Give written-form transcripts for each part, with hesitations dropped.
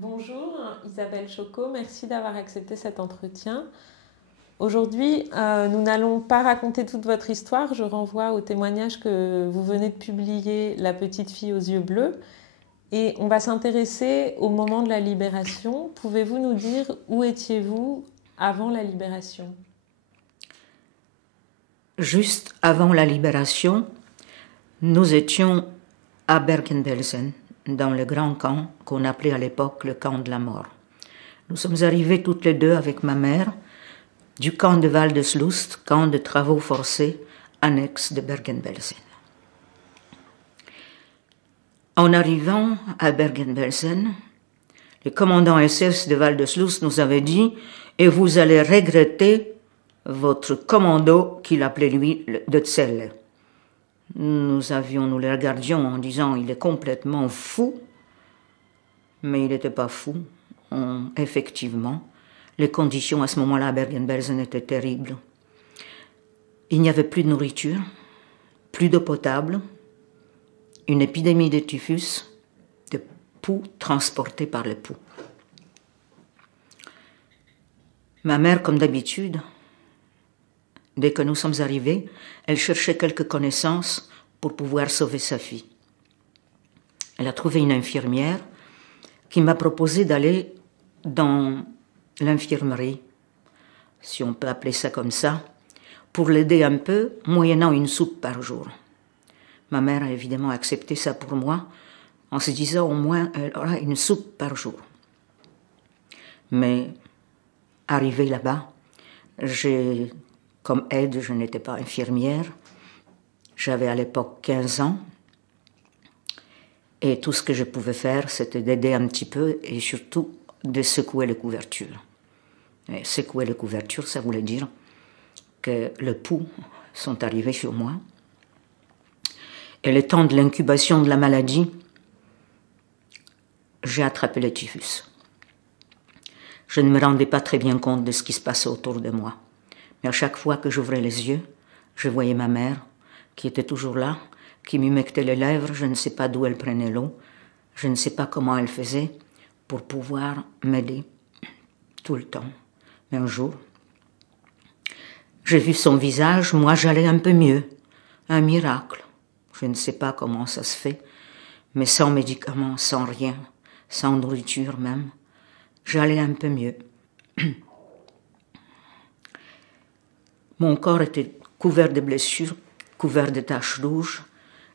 Bonjour, Isabelle Choco, merci d'avoir accepté cet entretien. Aujourd'hui, nous n'allons pas raconter toute votre histoire, je renvoie au témoignage que vous venez de publier, La petite fille aux yeux bleus, et on va s'intéresser au moment de la libération. Pouvez-vous nous dire où étiez-vous avant la libération? Juste avant la libération, nous étions à Bergen-Belsen, dans le grand camp qu'on appelait à l'époque le camp de la mort. Nous sommes arrivés toutes les deux avec ma mère du camp de Val-de-Sloust, camp de travaux forcés annexe de Bergen-Belsen. En arrivant à Bergen-Belsen, le commandant SS de Val-de-Sloust nous avait dit « Et vous allez regretter votre commando qu'il appelait lui de Zelle ». Nous le regardions en disant « Il est complètement fou ». Mais il n'était pas fou. Effectivement, les conditions à ce moment-là à Bergen-Belsen étaient terribles. Il n'y avait plus de nourriture, plus d'eau potable, une épidémie de typhus, de poux transportés par les poux. Ma mère, comme d'habitude, dès que nous sommes arrivés, elle cherchait quelques connaissances pour pouvoir sauver sa fille. Elle a trouvé une infirmière qui m'a proposé d'aller dans l'infirmerie, si on peut appeler ça comme ça, pour l'aider un peu, moyennant une soupe par jour. Ma mère a évidemment accepté ça pour moi, en se disant au moins elle aura une soupe par jour. Mais arrivé là-bas, comme aide, je n'étais pas infirmière, j'avais à l'époque 15 ans, et tout ce que je pouvais faire, c'était d'aider un petit peu et surtout de secouer les couvertures. Et secouer les couvertures, ça voulait dire que les poux sont arrivés sur moi. Et le temps de l'incubation de la maladie, j'ai attrapé le typhus. Je ne me rendais pas très bien compte de ce qui se passait autour de moi. Mais à chaque fois que j'ouvrais les yeux, je voyais ma mère, qui était toujours là, qui m'humectait les lèvres, je ne sais pas d'où elle prenait l'eau, je ne sais pas comment elle faisait pour pouvoir m'aider tout le temps. Mais un jour, j'ai vu son visage, moi j'allais un peu mieux, un miracle. Je ne sais pas comment ça se fait, mais sans médicaments, sans rien, sans nourriture même, j'allais un peu mieux. Mon corps était couvert de blessures, couvert de taches rouges.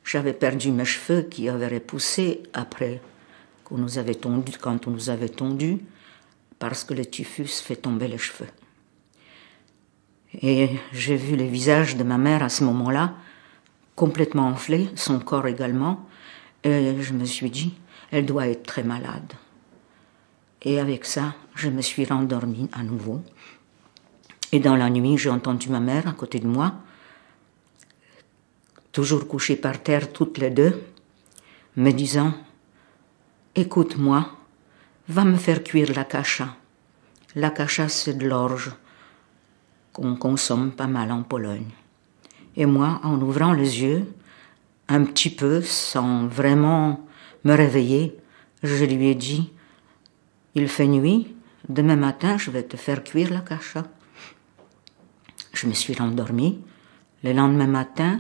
J'avais perdu mes cheveux qui avaient repoussé après quand on nous avait tondus, parce que le typhus fait tomber les cheveux. Et j'ai vu le visage de ma mère à ce moment-là, complètement enflé, son corps également, et je me suis dit, elle doit être très malade. Et avec ça, je me suis rendormie à nouveau. Et dans la nuit, j'ai entendu ma mère à côté de moi, toujours couchées par terre toutes les deux, me disant « Écoute-moi, va me faire cuire la cacha. La cacha, c'est de l'orge qu'on consomme pas mal en Pologne. » Et moi, en ouvrant les yeux, un petit peu, sans vraiment me réveiller, je lui ai dit « Il fait nuit, demain matin, je vais te faire cuire la cacha. » Je me suis rendormie. Le lendemain matin,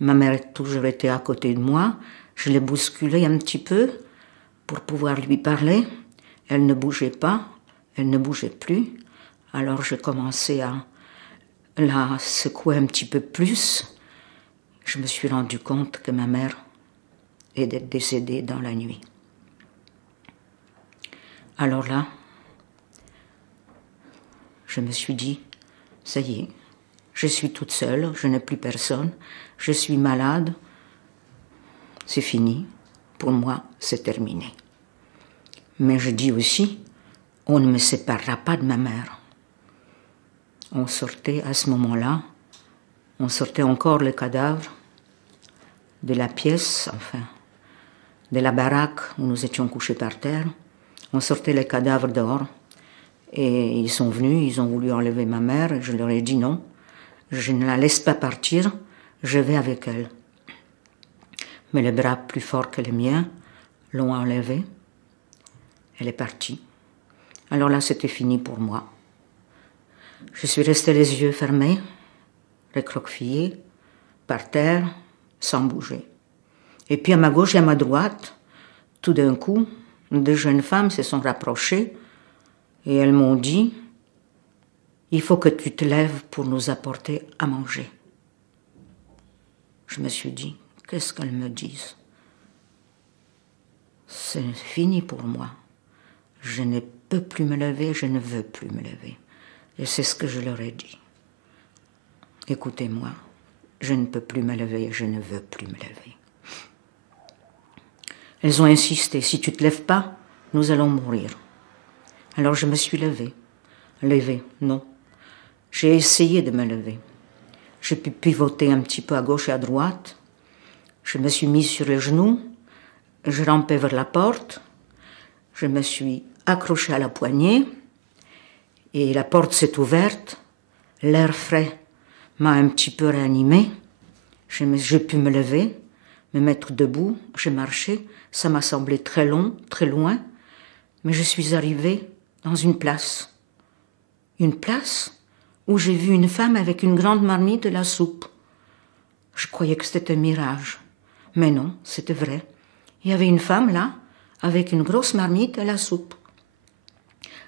ma mère a toujours été à côté de moi. Je l'ai bousculée un petit peu pour pouvoir lui parler. Elle ne bougeait pas, elle ne bougeait plus. Alors j'ai commencé à la secouer un petit peu plus. Je me suis rendu compte que ma mère était décédée dans la nuit. Alors là, je me suis dit, ça y est, je suis toute seule, je n'ai plus personne, je suis malade, c'est fini, pour moi, c'est terminé. Mais je dis aussi, on ne me séparera pas de ma mère. On sortait à ce moment-là, on sortait encore le cadavre de la pièce, enfin, de la baraque où nous étions couchés par terre. On sortait les cadavres dehors. Et ils sont venus, ils ont voulu enlever ma mère. Je leur ai dit non, je ne la laisse pas partir, je vais avec elle. Mais les bras plus forts que les miens, l'ont enlevée. Elle est partie. Alors là, c'était fini pour moi. Je suis restée les yeux fermés, recroquevillée, par terre, sans bouger. Et puis à ma gauche et à ma droite, tout d'un coup, deux jeunes femmes se sont rapprochées et elles m'ont dit « Il faut que tu te lèves pour nous apporter à manger. » Je me suis dit « Qu'est-ce qu'elles me disent ?» C'est fini pour moi. Je ne peux plus me lever, je ne veux plus me lever. Et c'est ce que je leur ai dit. Écoutez-moi, je ne peux plus me lever, je ne veux plus me lever. Elles ont insisté, si tu ne te lèves pas, nous allons mourir. Alors je me suis levée. Levée, non. J'ai essayé de me lever. J'ai pu pivoter un petit peu à gauche et à droite. Je me suis mise sur les genoux. Je rampais vers la porte. Je me suis accrochée à la poignée. Et la porte s'est ouverte. L'air frais m'a un petit peu réanimée. J'ai pu me lever, me mettre debout. J'ai marché. Ça m'a semblé très long, très loin. Mais je suis arrivée dans une place. Une place où j'ai vu une femme avec une grande marmite de la soupe. Je croyais que c'était un mirage. Mais non, c'était vrai. Il y avait une femme là, avec une grosse marmite de la soupe.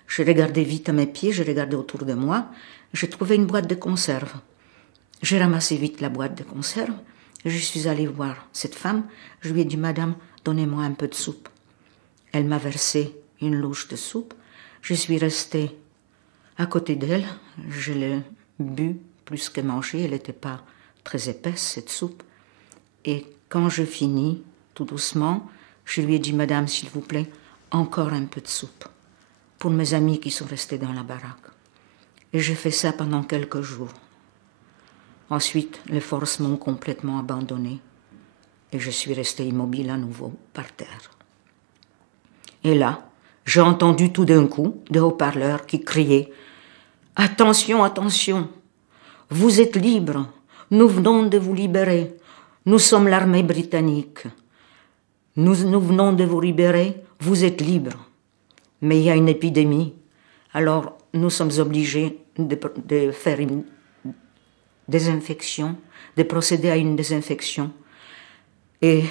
J'ai regardé vite à mes pieds, j'ai regardé autour de moi. J'ai trouvé une boîte de conserve. J'ai ramassé vite la boîte de conserve. Je suis allée voir cette femme. Je lui ai dit, Madame, donnez-moi un peu de soupe. Elle m'a versé une louche de soupe. Je suis restée à côté d'elle. Je l'ai bu plus que mangé. Elle n'était pas très épaisse, cette soupe. Et quand je finis, tout doucement, je lui ai dit, Madame, s'il vous plaît, encore un peu de soupe pour mes amis qui sont restés dans la baraque. Et j'ai fait ça pendant quelques jours. Ensuite, les forces m'ont complètement abandonnée et je suis restée immobile à nouveau par terre. Et là, j'ai entendu tout d'un coup des haut-parleurs qui criaient « Attention, attention, vous êtes libres, nous venons de vous libérer, nous sommes l'armée britannique. Nous venons de vous libérer, vous êtes libres. Mais il y a une épidémie, alors nous sommes obligés de faire une désinfection, de procéder à une désinfection. Et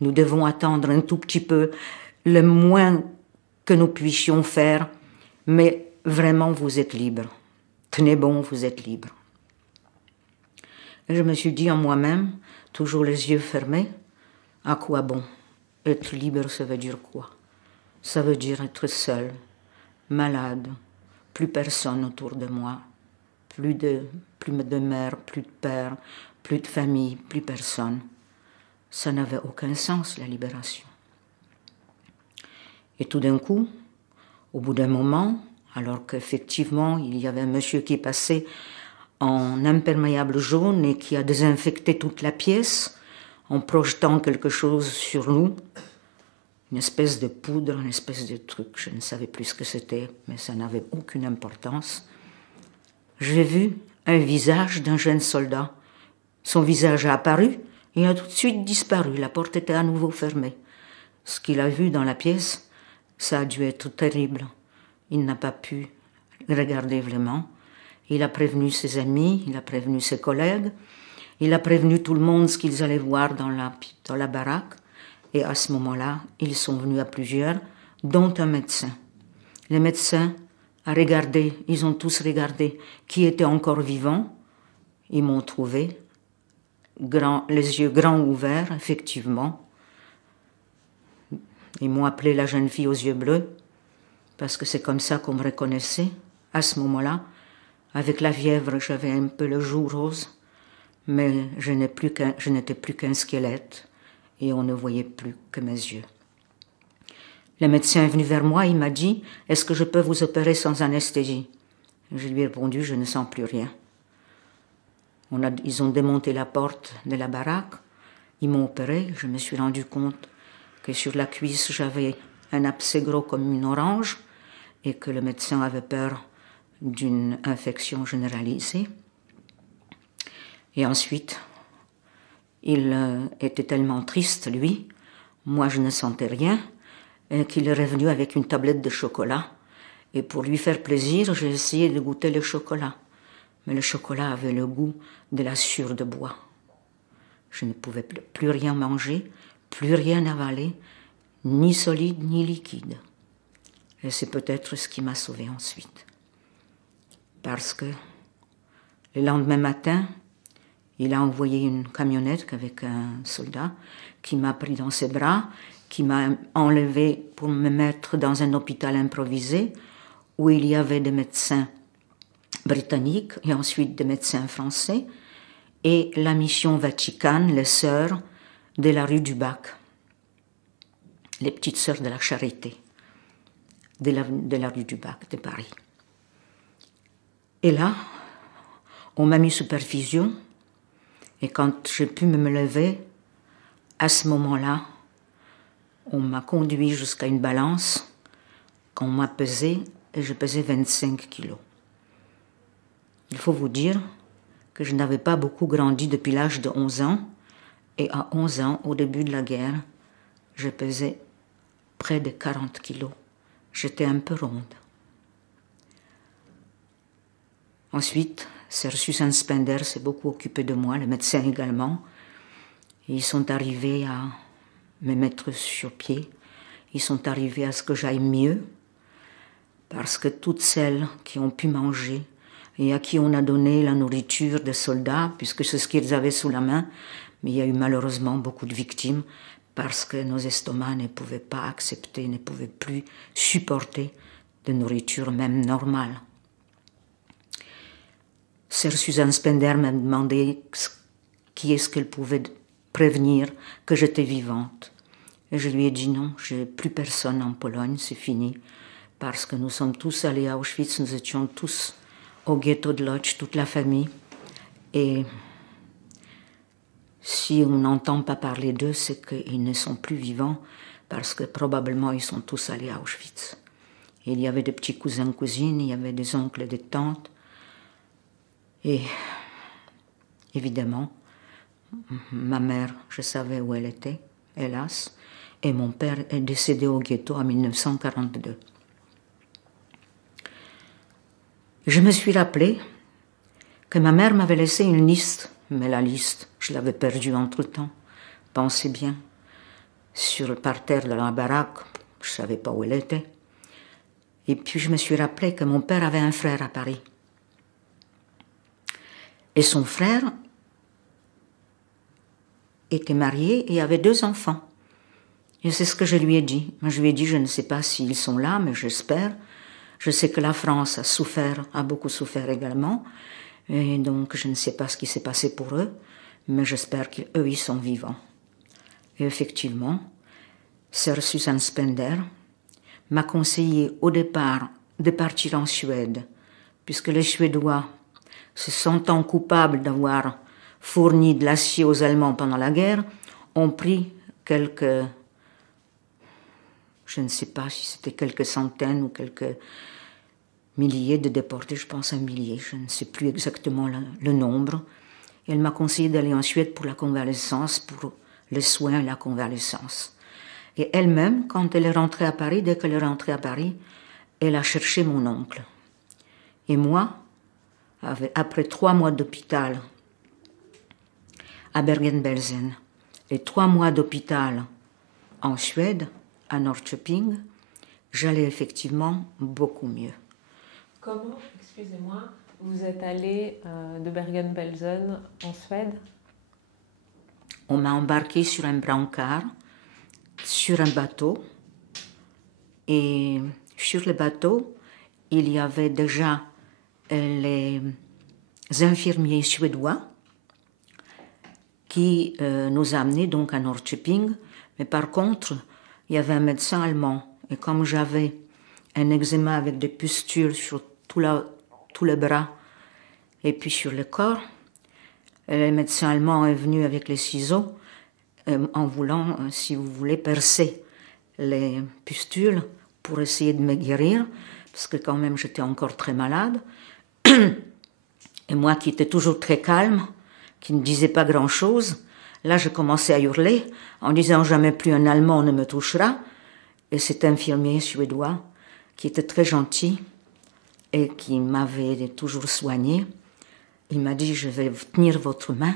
nous devons attendre un tout petit peu, le moins que nous puissions faire, mais vraiment vous êtes libres. Tenez bon, vous êtes libres. » Et je me suis dit en moi-même, toujours les yeux fermés, à quoi bon? Être libre, ça veut dire quoi? Ça veut dire être seul, malade, plus personne autour de moi, plus de mère, plus de père, plus de famille, plus personne. Ça n'avait aucun sens, la libération. Et tout d'un coup, au bout d'un moment, alors qu'effectivement, il y avait un monsieur qui passait en imperméable jaune et qui a désinfecté toute la pièce en projetant quelque chose sur nous, une espèce de poudre, une espèce de truc, je ne savais plus ce que c'était, mais ça n'avait aucune importance. J'ai vu un visage d'un jeune soldat. Son visage a apparu et a tout de suite disparu. La porte était à nouveau fermée. Ce qu'il a vu dans la pièce, ça a dû être terrible. Il n'a pas pu regarder vraiment. Il a prévenu ses amis, il a prévenu ses collègues, il a prévenu tout le monde ce qu'ils allaient voir dans la baraque. Et à ce moment-là, ils sont venus à plusieurs, dont un médecin. Les médecins ont regardé, ils ont tous regardé qui était encore vivant. Ils m'ont trouvé, les yeux grands ouverts, effectivement. Ils m'ont appelé la jeune fille aux yeux bleus, parce que c'est comme ça qu'on me reconnaissait. À ce moment-là, avec la fièvre, j'avais un peu le jour rose, mais je n'étais plus qu'un squelette. Et on ne voyait plus que mes yeux. Le médecin est venu vers moi, il m'a dit « Est-ce que je peux vous opérer sans anesthésie ?» Je lui ai répondu « Je ne sens plus rien. » Ils ont démonté la porte de la baraque, ils m'ont opéré, je me suis rendu compte que sur la cuisse j'avais un abcès gros comme une orange et que le médecin avait peur d'une infection généralisée. Et ensuite, il était tellement triste, lui, Moi, je ne sentais rien, et qu'il est revenu avec une tablette de chocolat. Et pour lui faire plaisir, j'ai essayé de goûter le chocolat. Mais le chocolat avait le goût de la sciure de bois. Je ne pouvais plus rien manger, plus rien avaler, ni solide ni liquide. Et c'est peut-être ce qui m'a sauvée ensuite. Parce que le lendemain matin, il a envoyé une camionnette avec un soldat qui m'a pris dans ses bras, qui m'a enlevé pour me mettre dans un hôpital improvisé où il y avait des médecins britanniques et ensuite des médecins français et la mission Vaticane, les sœurs de la rue du Bac, les petites sœurs de la Charité de la rue du Bac de Paris. Et là, on m'a mis sous perfusion et quand j'ai pu me lever, à ce moment-là, on m'a conduit jusqu'à une balance, qu'on m'a pesé et je pesais 25 kilos. Il faut vous dire que je n'avais pas beaucoup grandi depuis l'âge de 11 ans et à 11 ans, au début de la guerre, je pesais près de 40 kilos. J'étais un peu ronde. Ensuite, Sir Susan Spender s'est beaucoup occupé de moi, le médecin également. Ils sont arrivés à me mettre sur pied. Ils sont arrivés à ce que j'aille mieux, parce que toutes celles qui ont pu manger et à qui on a donné la nourriture des soldats, puisque c'est ce qu'ils avaient sous la main, mais il y a eu malheureusement beaucoup de victimes, parce que nos estomacs ne pouvaient pas accepter, ne pouvaient plus supporter de nourriture même normale. Sir Susan Spender m'a demandé qui est-ce qu'elle pouvait prévenir que j'étais vivante. Et je lui ai dit non, j'ai plus personne en Pologne, c'est fini, parce que nous sommes tous allés à Auschwitz, nous étions tous au ghetto de Lodz, toute la famille. Et si on n'entend pas parler d'eux, c'est qu'ils ne sont plus vivants, parce que probablement ils sont tous allés à Auschwitz. Et il y avait des petits cousins, cousines, il y avait des oncles et des tantes. Et évidemment, ma mère, je savais où elle était, hélas, et mon père est décédé au ghetto en 1942. Je me suis rappelé que ma mère m'avait laissé une liste, mais la liste, je l'avais perdue entre-temps. Pensez bien, sur le parterre de la baraque, je ne savais pas où elle était. Et puis je me suis rappelé que mon père avait un frère à Paris. Et son frère était marié et avait 2 enfants. Et c'est ce que je lui ai dit. Je lui ai dit, je ne sais pas s'ils sont là, mais j'espère. Je sais que la France a beaucoup souffert également. Et donc, je ne sais pas ce qui s'est passé pour eux, mais j'espère qu'eux, ils sont vivants. Et effectivement, Sir Susan Spender m'a conseillé au départ de partir en Suède, puisque les Suédois se sentant coupables d'avoir fourni de l'acier aux Allemands pendant la guerre, ont pris quelques, je ne sais pas si c'était quelques centaines ou quelques milliers de déportés, je pense 1 millier, je ne sais plus exactement le nombre. Et elle m'a conseillé d'aller en Suède pour la convalescence, pour les soins et la convalescence. Et elle-même, quand elle est rentrée à Paris, dès qu'elle est rentrée à Paris, elle a cherché mon oncle. Et moi, après 3 mois d'hôpital à Bergen-Belsen et 3 mois d'hôpital en Suède, à Norrköping, j'allais effectivement beaucoup mieux. Comment, excusez-moi, vous êtes allé de Bergen-Belsen en Suède? On m'a embarqué sur un brancard, sur un bateau, et sur le bateau, il y avait déjà les infirmiers suédois qui nous amenaient donc à Norrköping, mais par contre, il y avait un médecin allemand, et comme j'avais un eczéma avec des pustules sur tout le bras et puis sur le corps, le médecin allemand est venu avec les ciseaux en voulant, si vous voulez, percer les pustules pour essayer de me guérir, parce que quand même j'étais encore très malade. Et moi qui étais toujours très calme, qui ne disais pas grand-chose, Là, je commençais à hurler en disant « Jamais plus un Allemand ne me touchera ». Et cet infirmier suédois, qui était très gentil et qui m'avait toujours soigné, il m'a dit « Je vais tenir votre main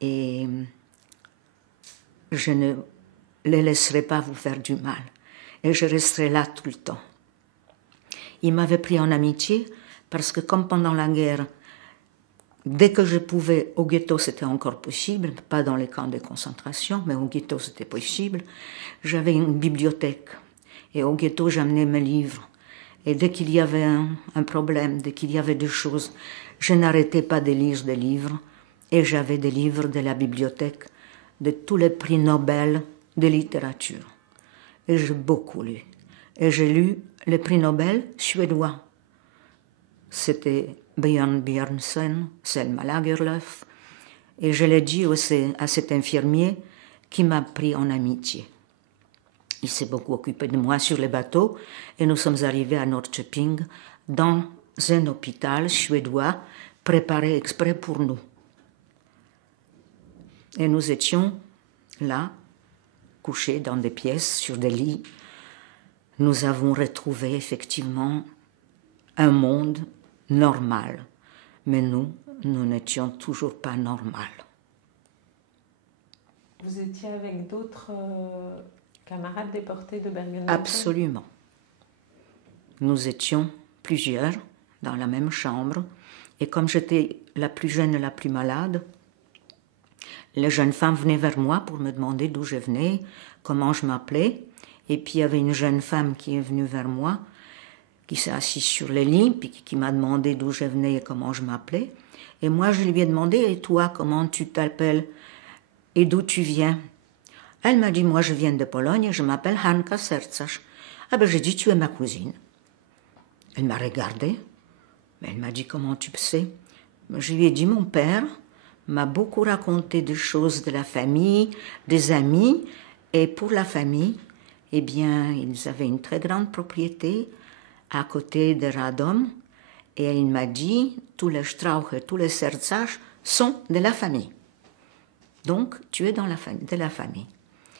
et je ne les laisserai pas vous faire du mal. Et je resterai là tout le temps. » Il m'avait pris en amitié parce que comme pendant la guerre, dès que je pouvais, au ghetto c'était encore possible, pas dans les camps de concentration, mais au ghetto c'était possible, j'avais une bibliothèque. Et au ghetto j'amenais mes livres. Et dès qu'il y avait un problème, dès qu'il y avait des choses, je n'arrêtais pas de lire des livres. Et j'avais des livres de la bibliothèque, de tous les prix Nobel de littérature. Et j'ai beaucoup lu. Et j'ai lu les prix Nobel suédois. C'était Björn Björnson, Selma Lagerlöf. Et je l'ai dit aussi à cet infirmier qui m'a pris en amitié. Il s'est beaucoup occupé de moi sur les bateaux et nous sommes arrivés à Norrköping dans un hôpital suédois préparé exprès pour nous. Et nous étions là, couchés dans des pièces, sur des lits. Nous avons retrouvé effectivement un monde normal. Mais nous n'étions toujours pas normal. Vous étiez avec d'autres camarades déportés de Bergen-Belsen? Absolument. Nous étions plusieurs dans la même chambre. Et comme j'étais la plus jeune et la plus malade, les jeunes femmes venaient vers moi pour me demander d'où je venais, comment je m'appelais. Et puis il y avait une jeune femme qui est venue vers moi, qui s'est assise sur le lit, puis qui m'a demandé d'où je venais et comment je m'appelais. Et moi, je lui ai demandé, et toi, comment tu t'appelles et d'où tu viens? Elle m'a dit, moi, je viens de Pologne et je m'appelle Hanka Serczasz. Ah ben, j'ai dit, tu es ma cousine. Elle m'a regardée, mais elle m'a dit, comment tu sais? Je lui ai dit, mon père m'a beaucoup raconté des choses de la famille, des amis, et pour la famille, eh bien, ils avaient une très grande propriété à côté de Radom, et il m'a dit, tous les Strauch et tous les Serczasz sont de la famille. Donc, tu es dans la famille, de la famille.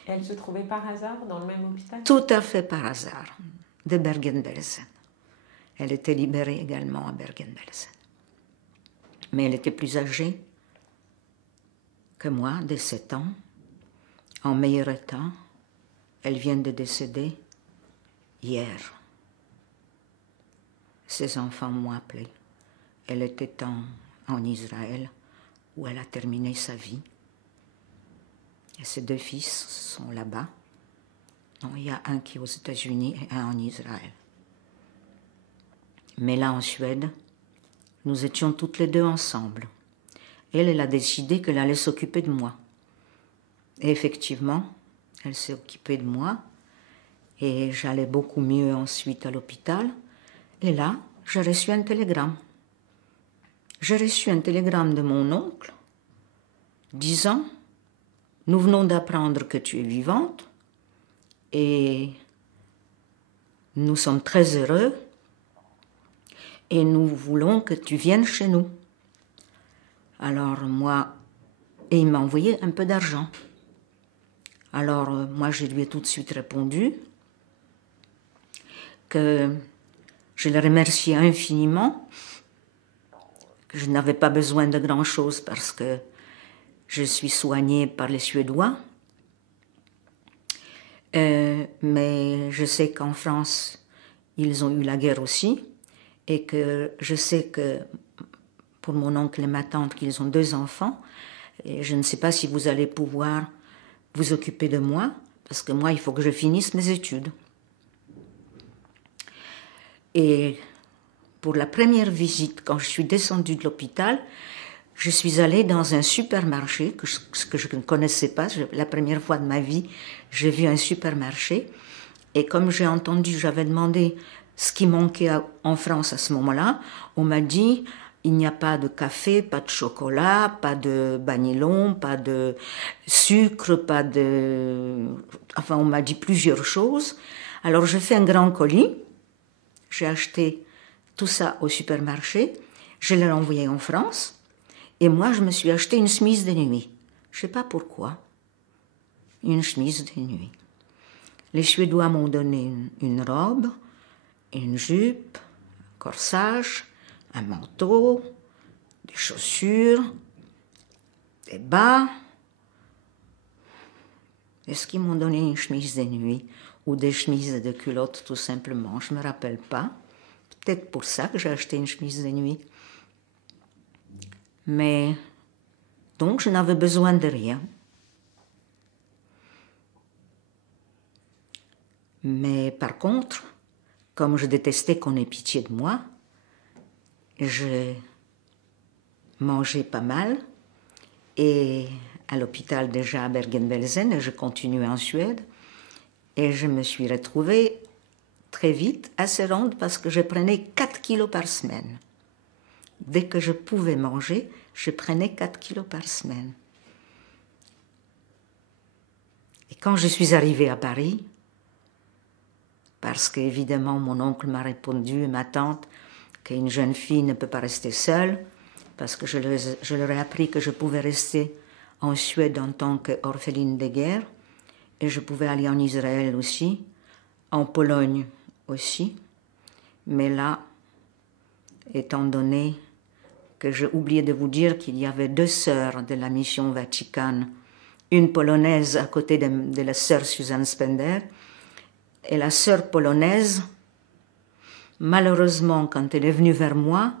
Et elle se trouvait par hasard dans le même hôpital? Tout à fait par hasard, de Bergen-Belsen. Elle était libérée également à Bergen-Belsen. Mais elle était plus âgée que moi, de 7 ans, en meilleur état. Elle vient de décéder hier. Ses enfants m'ont appelé. Elle était en Israël, où elle a terminé sa vie. Et ses 2 fils sont là-bas. Non, il y a un qui est aux États-Unis et un en Israël. Mais là, en Suède, nous étions toutes les 2 ensemble. Elle a décidé qu'elle allait s'occuper de moi. Et effectivement, elle s'est occupée de moi. Et j'allais beaucoup mieux ensuite à l'hôpital. Et là, j'ai reçu un télégramme. J'ai reçu un télégramme de mon oncle disant « Nous venons d'apprendre que tu es vivante et nous sommes très heureux et nous voulons que tu viennes chez nous. » Alors moi, et il m'a envoyé un peu d'argent. Alors moi, je lui ai tout de suite répondu que je le remerciais infiniment, que je n'avais pas besoin de grand-chose parce que je suis soignée par les Suédois. Mais je sais qu'en France, ils ont eu la guerre aussi, et que je sais que pour mon oncle et ma tante, qu'ils ont 2 enfants, et je ne sais pas si vous allez pouvoir vous occuper de moi, parce que moi, il faut que je finisse mes études. Et pour la première visite, quand je suis descendue de l'hôpital, je suis allée dans un supermarché, que je ne connaissais pas. La première fois de ma vie, j'ai vu un supermarché. Et comme j'ai entendu, j'avais demandé ce qui manquait en France à ce moment-là, on m'a dit, il n'y a pas de café, pas de chocolat, pas de bagnelon, pas de sucre, pas de... Enfin, on m'a dit plusieurs choses. Alors, j'ai fait un grand colis. J'ai acheté tout ça au supermarché. Je l'ai envoyé en France. Et moi, je me suis acheté une chemise de nuit. je ne sais pas pourquoi, une chemise de nuit. Les Suédois m'ont donné une robe, une jupe, un corsage, un manteau, des chaussures, des bas. Est-ce qu'ils m'ont donné une chemise de nuit ou des chemises de culottes tout simplement? Je ne me rappelle pas. Peut-être pour ça que j'ai acheté une chemise de nuit. Mais donc je n'avais besoin de rien. Mais par contre, comme je détestais qu'on ait pitié de moi, je mangeais pas mal. Et à l'hôpital déjà à Bergen-Belsen, et je continuais en Suède. Et je me suis retrouvée très vite assez ronde parce que je prenais 4 kilos par semaine. Dès que je pouvais manger, je prenais 4 kilos par semaine. Et quand je suis arrivée à Paris, parce qu'évidemment mon oncle m'a répondu et ma tante qu'une jeune fille ne peut pas rester seule, parce que je leur ai appris que je pouvais rester en Suède en tant qu'orpheline de guerre, et je pouvais aller en Israël aussi, en Pologne aussi. Mais là, étant donné que j'ai oublié de vous dire qu'il y avait 2 sœurs de la mission Vaticane, une polonaise à côté de la sœur Suzanne Spender, et la sœur polonaise, malheureusement, quand elle est venue vers moi,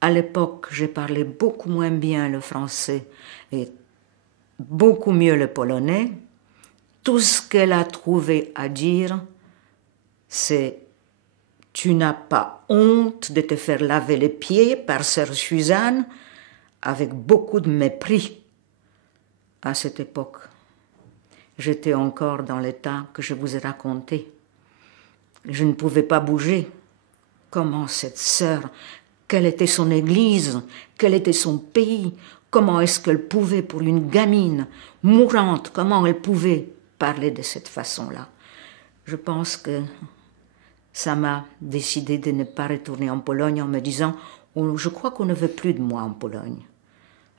à l'époque, je parlais beaucoup moins bien le français et beaucoup mieux le polonais. Tout ce qu'elle a trouvé à dire, c'est « Tu n'as pas honte de te faire laver les pieds par sœur Suzanne ?» avec beaucoup de mépris. À cette époque, j'étais encore dans l'état que je vous ai raconté. Je ne pouvais pas bouger. Comment cette sœur, quelle était son église, quel était son pays, comment est-ce qu'elle pouvait, pour une gamine mourante, comment elle pouvait parler de cette façon-là? Je pense que ça m'a décidé de ne pas retourner en Pologne en me disant « Je crois qu'on ne veut plus de moi en Pologne ».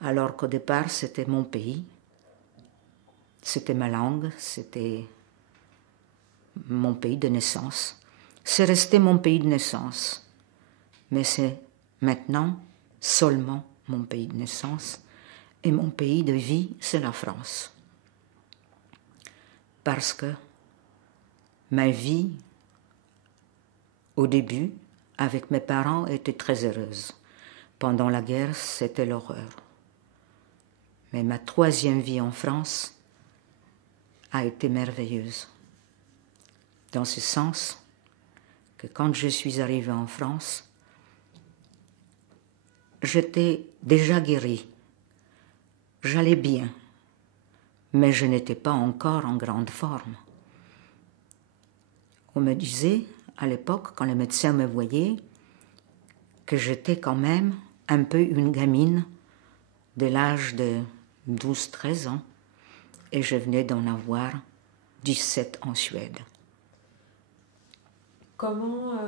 Alors qu'au départ, c'était mon pays, c'était ma langue, c'était mon pays de naissance. C'est resté mon pays de naissance, mais c'est maintenant seulement mon pays de naissance, et mon pays de vie, c'est la France. Parce que ma vie, au début, avec mes parents, était très heureuse. Pendant la guerre, c'était l'horreur. Mais ma 3e vie en France a été merveilleuse. Dans ce sens que quand je suis arrivée en France, j'étais déjà guérie. J'allais bien, mais je n'étais pas encore en grande forme. On me disait, à l'époque, quand les médecins me voyaient, que j'étais quand même un peu une gamine de l'âge de 12-13 ans, et je venais d'en avoir 17 en Suède. Comment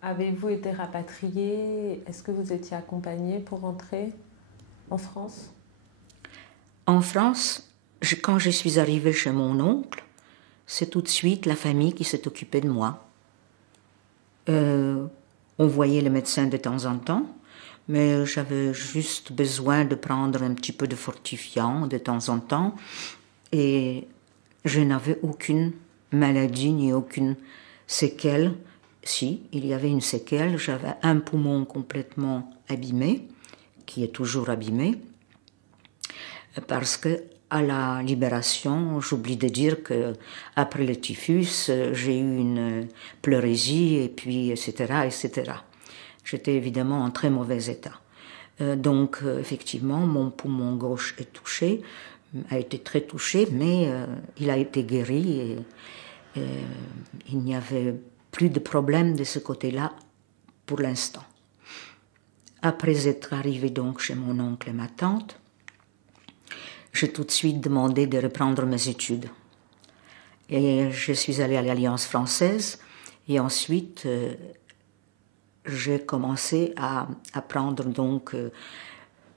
avez-vous été rapatriée? Est-ce que vous étiez accompagnée pour rentrer en France? En France, quand je suis arrivée chez mon oncle, c'est tout de suite la famille qui s'est occupée de moi. On voyait le médecin de temps en temps, mais j'avais juste besoin de prendre un petit peu de fortifiant de temps en temps, et je n'avais aucune maladie ni aucune séquelle. Si, il y avait une séquelle, j'avais un poumon complètement abîmé, qui est toujours abîmé, parce que à la libération, j'oublie de dire que après le typhus, j'ai eu une pleurésie, et puis etc., etc. J'étais évidemment en très mauvais état. Donc effectivement, mon poumon gauche est touché, a été très touché, mais il a été guéri, et il n'y avait plus de problème de ce côté-là pour l'instant. Après être arrivé donc chez mon oncle et ma tante, j'ai tout de suite demandé de reprendre mes études. Et je suis allée à l'Alliance française, et ensuite j'ai commencé à apprendre. Donc,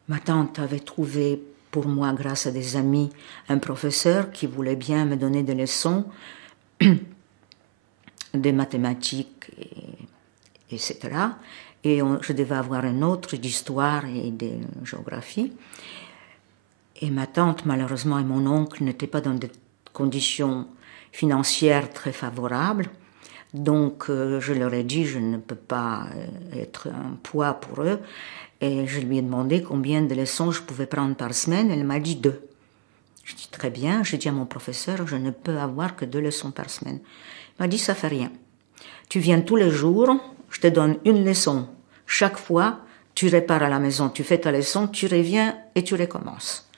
ma tante avait trouvé pour moi grâce à des amis, un professeur qui voulait bien me donner des leçons de mathématiques, etc. Et je devais avoir un autre d'histoire et de géographie. Et ma tante, malheureusement, et mon oncle n'étaient pas dans des conditions financières très favorables. Donc, je leur ai dit, je ne peux pas être un poids pour eux. Et je lui ai demandé combien de leçons je pouvais prendre par semaine. Elle m'a dit 2. Je dis très bien. J'ai dit à mon professeur, je ne peux avoir que 2 leçons par semaine. Il m'a dit, ça fait rien. Tu viens tous les jours, je te donne une leçon. Chaque fois, tu repars à la maison, tu fais ta leçon, tu reviens et tu recommences.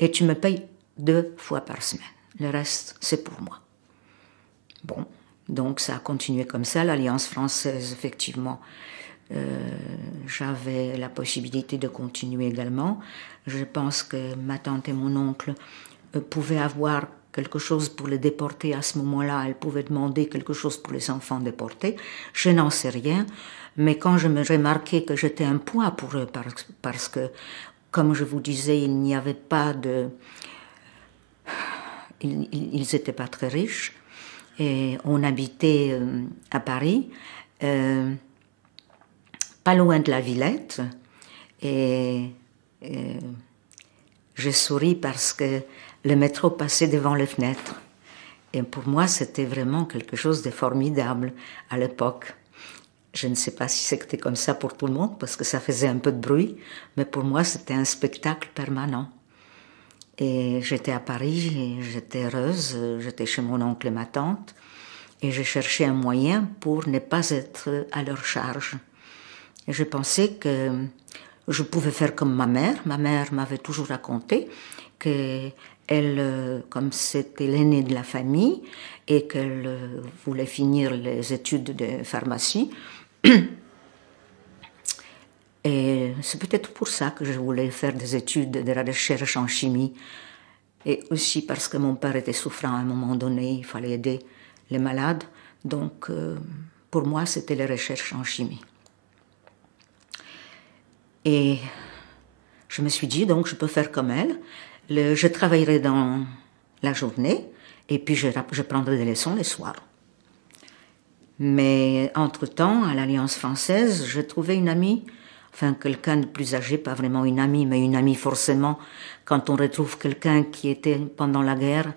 Et tu me payes 2 fois par semaine. Le reste, c'est pour moi. Bon, donc ça a continué comme ça. L'Alliance française, effectivement, j'avais la possibilité de continuer également. Je pense que ma tante et mon oncle pouvaient avoir quelque chose pour les déporter à ce moment-là. Elles pouvaient demander quelque chose pour les enfants déportés. Je n'en sais rien. Mais quand je me remarquais que j'étais un poids pour eux, parce que, comme je vous disais, il n'y avait pas de... Ils n'étaient pas très riches. Et on habitait à Paris, pas loin de la Villette. Et je souris parce que le métro passait devant les fenêtres. Et pour moi, c'était vraiment quelque chose de formidable à l'époque. Je ne sais pas si c'était comme ça pour tout le monde, parce que ça faisait un peu de bruit, mais pour moi, c'était un spectacle permanent. Et j'étais à Paris, et j'étais heureuse, j'étais chez mon oncle et ma tante, et je cherchais un moyen pour ne pas être à leur charge. Et je pensais que je pouvais faire comme ma mère. Ma mère m'avait toujours raconté qu'elle, comme c'était l'aînée de la famille, et qu'elle voulait finir les études de pharmacie, et c'est peut-être pour ça que je voulais faire des études de la recherche en chimie. Et aussi parce que mon père était souffrant à un moment donné, il fallait aider les malades. Donc, pour moi, c'était les recherches en chimie. Et je me suis dit, donc, je peux faire comme elle. Je travaillerai dans la journée et puis je prendrai des leçons les soirs. Mais entre-temps, à l'Alliance française, je trouvais une amie, enfin quelqu'un de plus âgé, pas vraiment une amie, mais une amie forcément. Quand on retrouve quelqu'un qui était pendant la guerre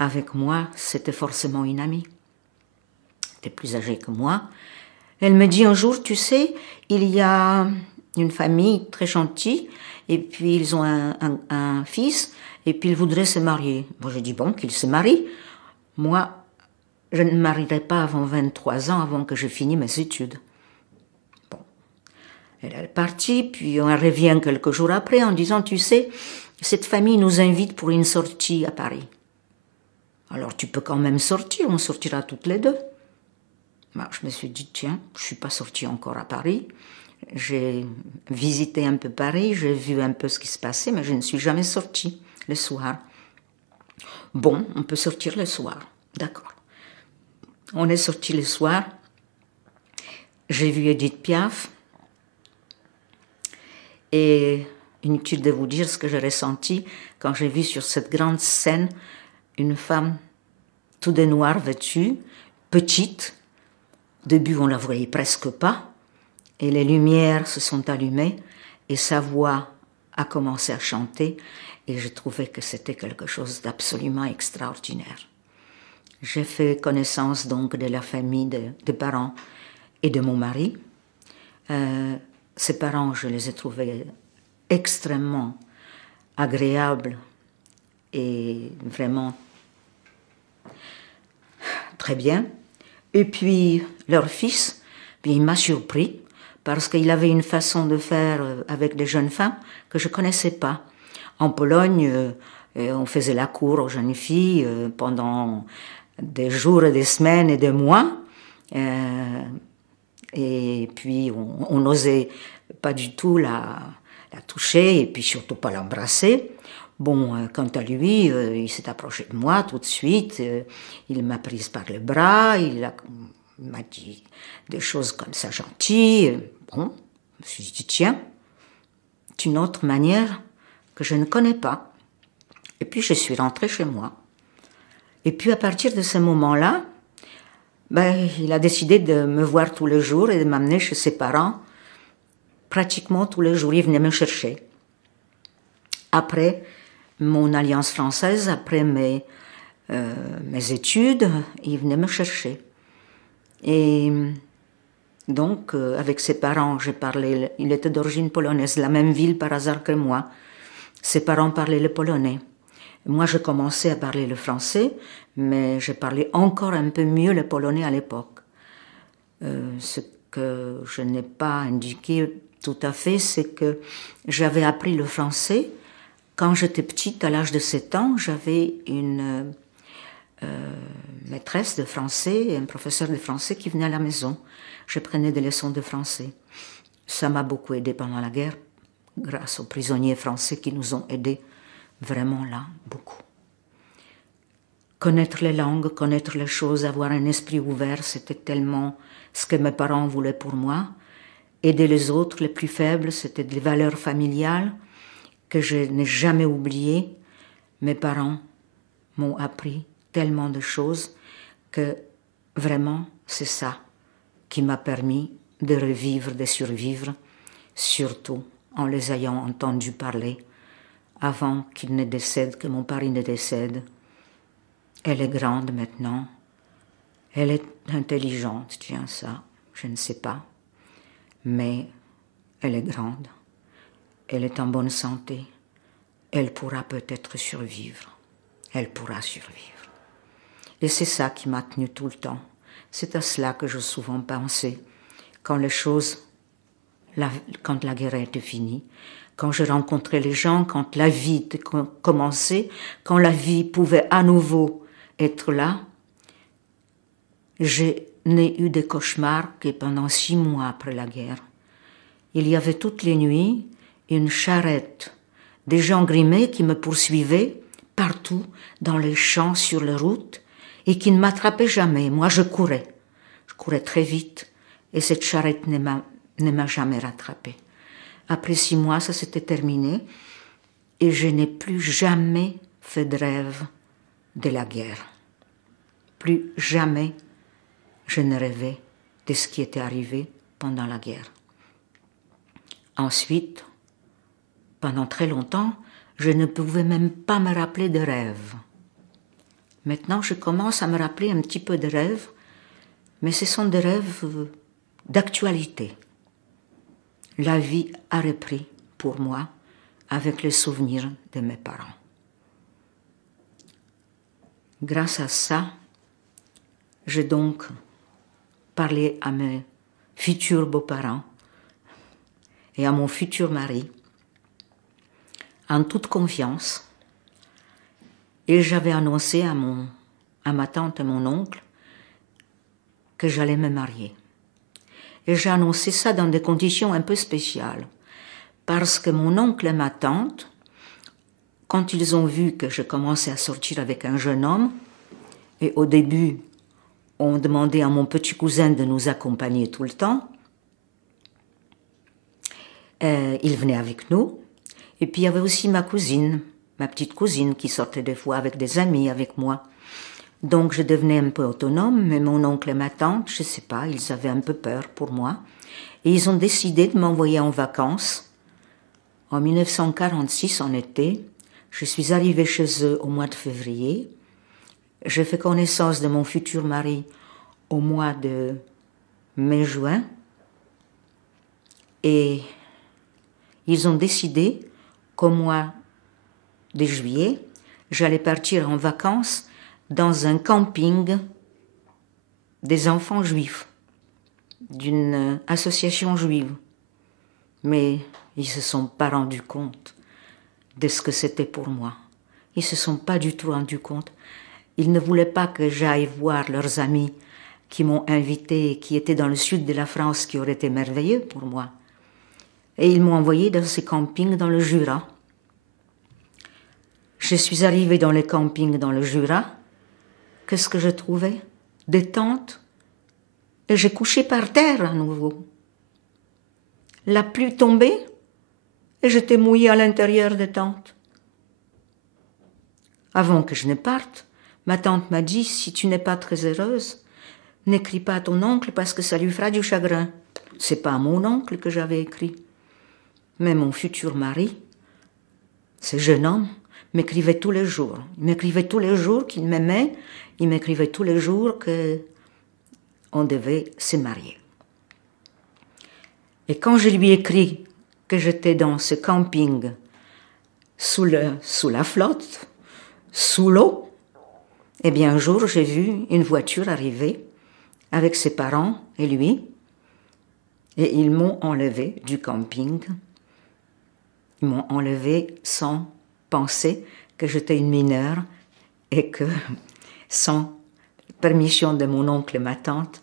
avec moi, c'était forcément une amie. Elle était plus âgée que moi. Elle me dit un jour, tu sais, il y a une famille très gentille, et puis ils ont un fils, et puis ils voudraient se marier. Moi, j'ai dit, bon, qu'ils se marient. Moi, je ne me marierai pas avant 23 ans, avant que je finisse mes études. Bon. Elle est partie, puis on revient quelques jours après en disant, tu sais, cette famille nous invite pour une sortie à Paris. Alors tu peux quand même sortir, on sortira toutes les deux. Ben, je me suis dit, tiens, je ne suis pas sortie encore à Paris. J'ai visité un peu Paris, j'ai vu un peu ce qui se passait, mais je ne suis jamais sortie le soir. Bon, on peut sortir le soir, d'accord. On est sorti le soir, j'ai vu Edith Piaf, et inutile de vous dire ce que j'ai ressenti quand j'ai vu sur cette grande scène une femme tout de noir vêtue, petite. Au début, on ne la voyait presque pas, et les lumières se sont allumées, et sa voix a commencé à chanter, et je trouvais que c'était quelque chose d'absolument extraordinaire. J'ai fait connaissance donc de la famille des parents et de mon mari. Ses parents, je les ai trouvés extrêmement agréables et vraiment très bien. Et puis leur fils, il m'a surpris parce qu'il avait une façon de faire avec des jeunes femmes que je ne connaissais pas. En Pologne, on faisait la cour aux jeunes filles pendant des jours et des semaines et des mois. Et puis, on n'osait pas du tout la toucher et puis surtout pas l'embrasser. Bon, quant à lui, il s'est approché de moi tout de suite. Il m'a prise par le bras, il m'a dit des choses comme ça gentilles. Bon, je me suis dit, tiens, c'est une autre manière que je ne connais pas. Et puis je suis rentrée chez moi. Et puis à partir de ce moment-là, il a décidé de me voir tous les jours et de m'amener chez ses parents. Pratiquement tous les jours, il venait me chercher. Après mon alliance française, après mes études, il venait me chercher. Et donc, avec ses parents, j'ai parlé, il était d'origine polonaise, la même ville par hasard que moi. Ses parents parlaient le polonais. Moi, je commençais à parler le français, mais je parlais encore un peu mieux le polonais à l'époque. Ce que je n'ai pas indiqué tout à fait, c'est que j'avais appris le français. Quand j'étais petite, à l'âge de 7 ans, j'avais une maîtresse de français et un professeur de français qui venait à la maison. Je prenais des leçons de français. Ça m'a beaucoup aidé pendant la guerre, grâce aux prisonniers français qui nous ont aidés vraiment là, beaucoup. Connaître les langues, connaître les choses, avoir un esprit ouvert, c'était tellement ce que mes parents voulaient pour moi. Aider les autres, les plus faibles, c'était des valeurs familiales que je n'ai jamais oubliées. Mes parents m'ont appris tellement de choses que vraiment c'est ça qui m'a permis de revivre, de survivre, surtout en les ayant entendus parler avant qu'ils ne décèdent, que mon pari ne décède. Elle est grande maintenant, elle est intelligente, tiens ça, je ne sais pas, mais elle est grande, elle est en bonne santé, elle pourra peut-être survivre, elle pourra survivre. Et c'est ça qui m'a tenu tout le temps. C'est à cela que j'ai souvent pensé quand les choses, quand la guerre était finie, quand je rencontrais les gens, quand la vie commençait, quand la vie pouvait à nouveau être là. Je n'ai eu de cauchemars que pendant 6 mois après la guerre. Il y avait toutes les nuits une charrette, des gens grimés qui me poursuivaient partout, dans les champs, sur les routes, et qui ne m'attrapaient jamais. Moi, je courais très vite, et cette charrette ne m'a jamais rattrapée. Après 6 mois, ça s'était terminé, et je n'ai plus jamais fait de rêve de la guerre. Plus jamais je ne rêvais de ce qui était arrivé pendant la guerre. Ensuite, pendant très longtemps, je ne pouvais même pas me rappeler de rêves. Maintenant, je commence à me rappeler un petit peu de rêves, mais ce sont des rêves d'actualité. La vie a repris pour moi avec les souvenirs de mes parents. Grâce à ça, j'ai donc parlé à mes futurs beaux-parents et à mon futur mari en toute confiance, et j'avais annoncé à ma tante et mon oncle que j'allais me marier. Et j'ai annoncé ça dans des conditions un peu spéciales, parce que mon oncle et ma tante, quand ils ont vu que je commençais à sortir avec un jeune homme, et au début, on demandait à mon petit cousin de nous accompagner tout le temps, il venait avec nous. Et puis il y avait aussi ma cousine, ma petite cousine, qui sortait des fois avec des amis avec moi. Donc je devenais un peu autonome, mais mon oncle et ma tante, je ne sais pas, ils avaient un peu peur pour moi. Et ils ont décidé de m'envoyer en vacances. En 1946, en été, je suis arrivée chez eux au mois de février. J'ai fait connaissance de mon futur mari au mois de mai-juin. Et ils ont décidé qu'au mois de juillet, j'allais partir en vacances dans un camping des enfants juifs, d'une association juive. Mais ils ne se sont pas rendus compte de ce que c'était pour moi. Ils ne se sont pas du tout rendus compte. Ils ne voulaient pas que j'aille voir leurs amis qui m'ont invité, qui étaient dans le sud de la France, qui aurait été merveilleux pour moi. Et ils m'ont envoyé dans ces campings dans le Jura. Je suis arrivée dans les campings dans le Jura. Qu'est-ce que je trouvais? Des tentes. Et j'ai couché par terre à nouveau. La pluie tombait, et j'étais mouillée à l'intérieur de tante. Avant que je ne parte, ma tante m'a dit, si tu n'es pas très heureuse, n'écris pas à ton oncle parce que ça lui fera du chagrin. C'est pas à mon oncle que j'avais écrit. Mais mon futur mari, ce jeune homme, m'écrivait tous les jours. Il m'écrivait tous les jours qu'il m'aimait. Il m'écrivait tous les jours qu'on devait se marier. Et quand je lui ai écrit que j'étais dans ce camping sous la flotte, sous l'eau, eh bien un jour j'ai vu une voiture arriver avec ses parents et lui, et ils m'ont enlevé du camping. Ils m'ont enlevé sans penser que j'étais une mineure et que, sans permission de mon oncle et ma tante,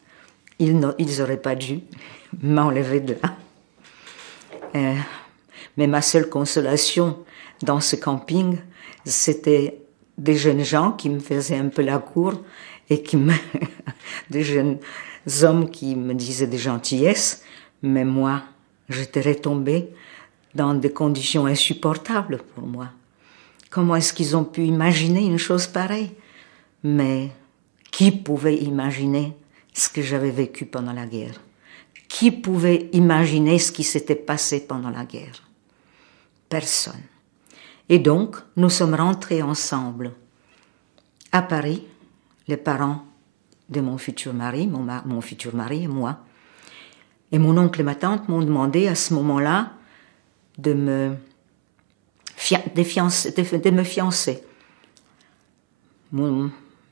ils n'auraient pas dû m'enlever de là. Mais ma seule consolation dans ce camping, c'était des jeunes gens qui me faisaient un peu la cour et des jeunes hommes qui me disaient des gentillesses, mais moi, j'étais retombée dans des conditions insupportables pour moi. Comment est-ce qu'ils ont pu imaginer une chose pareille? Mais qui pouvait imaginer ce que j'avais vécu pendant la guerre? Qui pouvait imaginer ce qui s'était passé pendant la guerre? Personne. Et donc, nous sommes rentrés ensemble à Paris, les parents de mon futur mari, mon futur mari et moi. Et mon oncle et ma tante m'ont demandé à ce moment-là de me fiancer.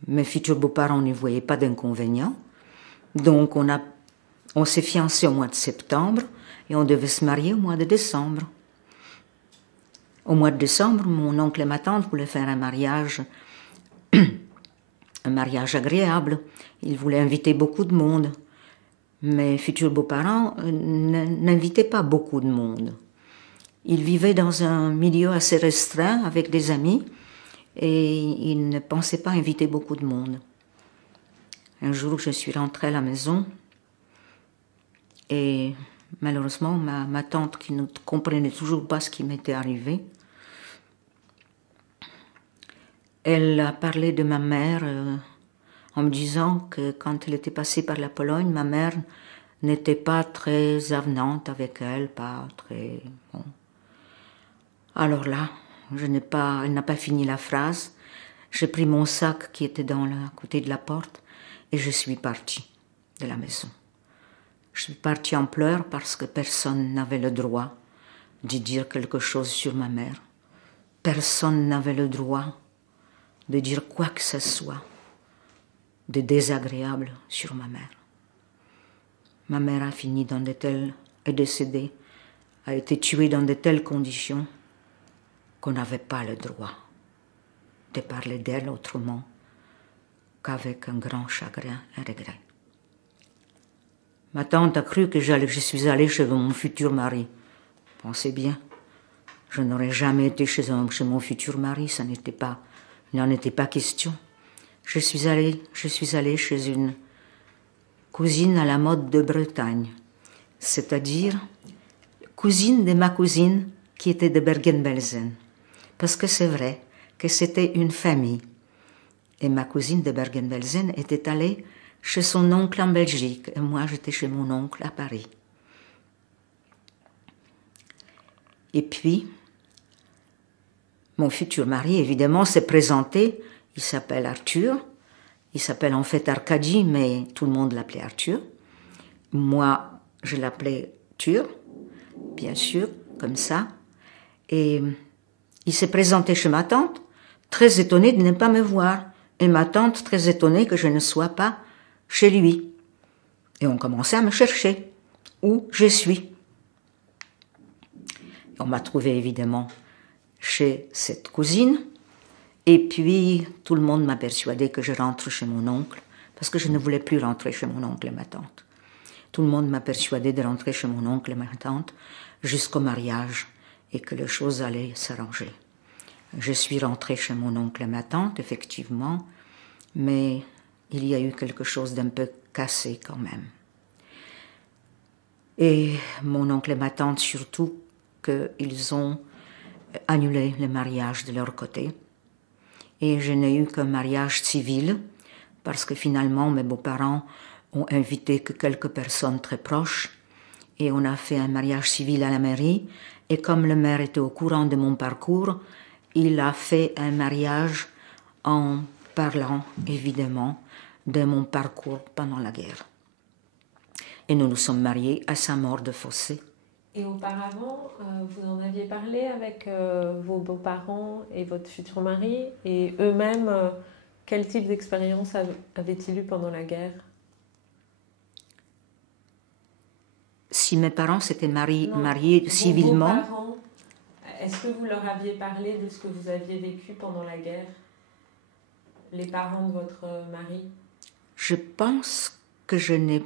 Mes futurs beaux-parents n'y voyaient pas d'inconvénient. Donc on s'est fiancés au mois de septembre et on devait se marier au mois de décembre. Au mois de décembre, mon oncle et ma tante voulaient faire un mariage agréable. Ils voulaient inviter beaucoup de monde. Mes futurs beaux-parents n'invitaient pas beaucoup de monde. Ils vivaient dans un milieu assez restreint avec des amis et ils ne pensaient pas inviter beaucoup de monde. Un jour, je suis rentrée à la maison et malheureusement, ma tante, qui ne comprenait toujours pas ce qui m'était arrivé, elle a parlé de ma mère en me disant que quand elle était passée par la Pologne, ma mère n'était pas très avenante avec elle, pas très... Bon. Alors là, elle n'a pas fini la phrase. J'ai pris mon sac qui était à côté de la porte et je suis partie de la maison. Je suis partie en pleurs parce que personne n'avait le droit de dire quelque chose sur ma mère. Personne n'avait le droit de dire quoi que ce soit de désagréable sur ma mère. Ma mère a fini est décédée, a été tuée dans de telles conditions qu'on n'avait pas le droit de parler d'elle autrement qu'avec un grand chagrin et regret. Ma tante a cru que je suis allée chez mon futur mari. Pensez bien, je n'aurais jamais été chez mon futur mari, il n'en était pas question. Je suis allée chez une cousine à la mode de Bretagne, c'est-à-dire cousine de ma cousine qui était de Bergen-Belsen. Parce que c'est vrai que c'était une famille. Et ma cousine de Bergen-Belsen était allée chez son oncle en Belgique, et moi j'étais chez mon oncle à Paris. Et puis, mon futur mari, évidemment, s'est présenté. Il s'appelle Arthur. Il s'appelle en fait Arkady, mais tout le monde l'appelait Arthur. Moi, je l'appelais Tur, bien sûr, comme ça. Et il s'est présenté chez ma tante, très étonné de ne pas me voir. Et ma tante, très étonnée que je ne sois pas chez lui. Et on commençait à me chercher. Où je suis. On m'a trouvé évidemment chez cette cousine. Et puis, tout le monde m'a persuadé que je rentre chez mon oncle, parce que je ne voulais plus rentrer chez mon oncle et ma tante. Tout le monde m'a persuadé de rentrer chez mon oncle et ma tante jusqu'au mariage, et que les choses allaient s'arranger. Je suis rentrée chez mon oncle et ma tante, effectivement, mais il y a eu quelque chose d'un peu cassé quand même. Et mon oncle et ma tante, surtout, qu'ils ont annulé le mariage de leur côté. Et je n'ai eu qu'un mariage civil, parce que finalement mes beaux-parents ont invité que quelques personnes très proches, et on a fait un mariage civil à la mairie, et comme le maire était au courant de mon parcours, il a fait un mariage en parlant évidemment de mon parcours pendant la guerre. Et nous nous sommes mariés à Saint-Maur de Fossé. Et auparavant, vous en aviez parlé avec vos beaux-parents et votre futur mari, et eux-mêmes, quel type d'expérience avaient-ils eu pendant la guerre? Si mes parents s'étaient mariés civilement... Vos parents, est-ce que vous leur aviez parlé de ce que vous aviez vécu pendant la guerre? Les parents de votre mari? Je pense que je n'ai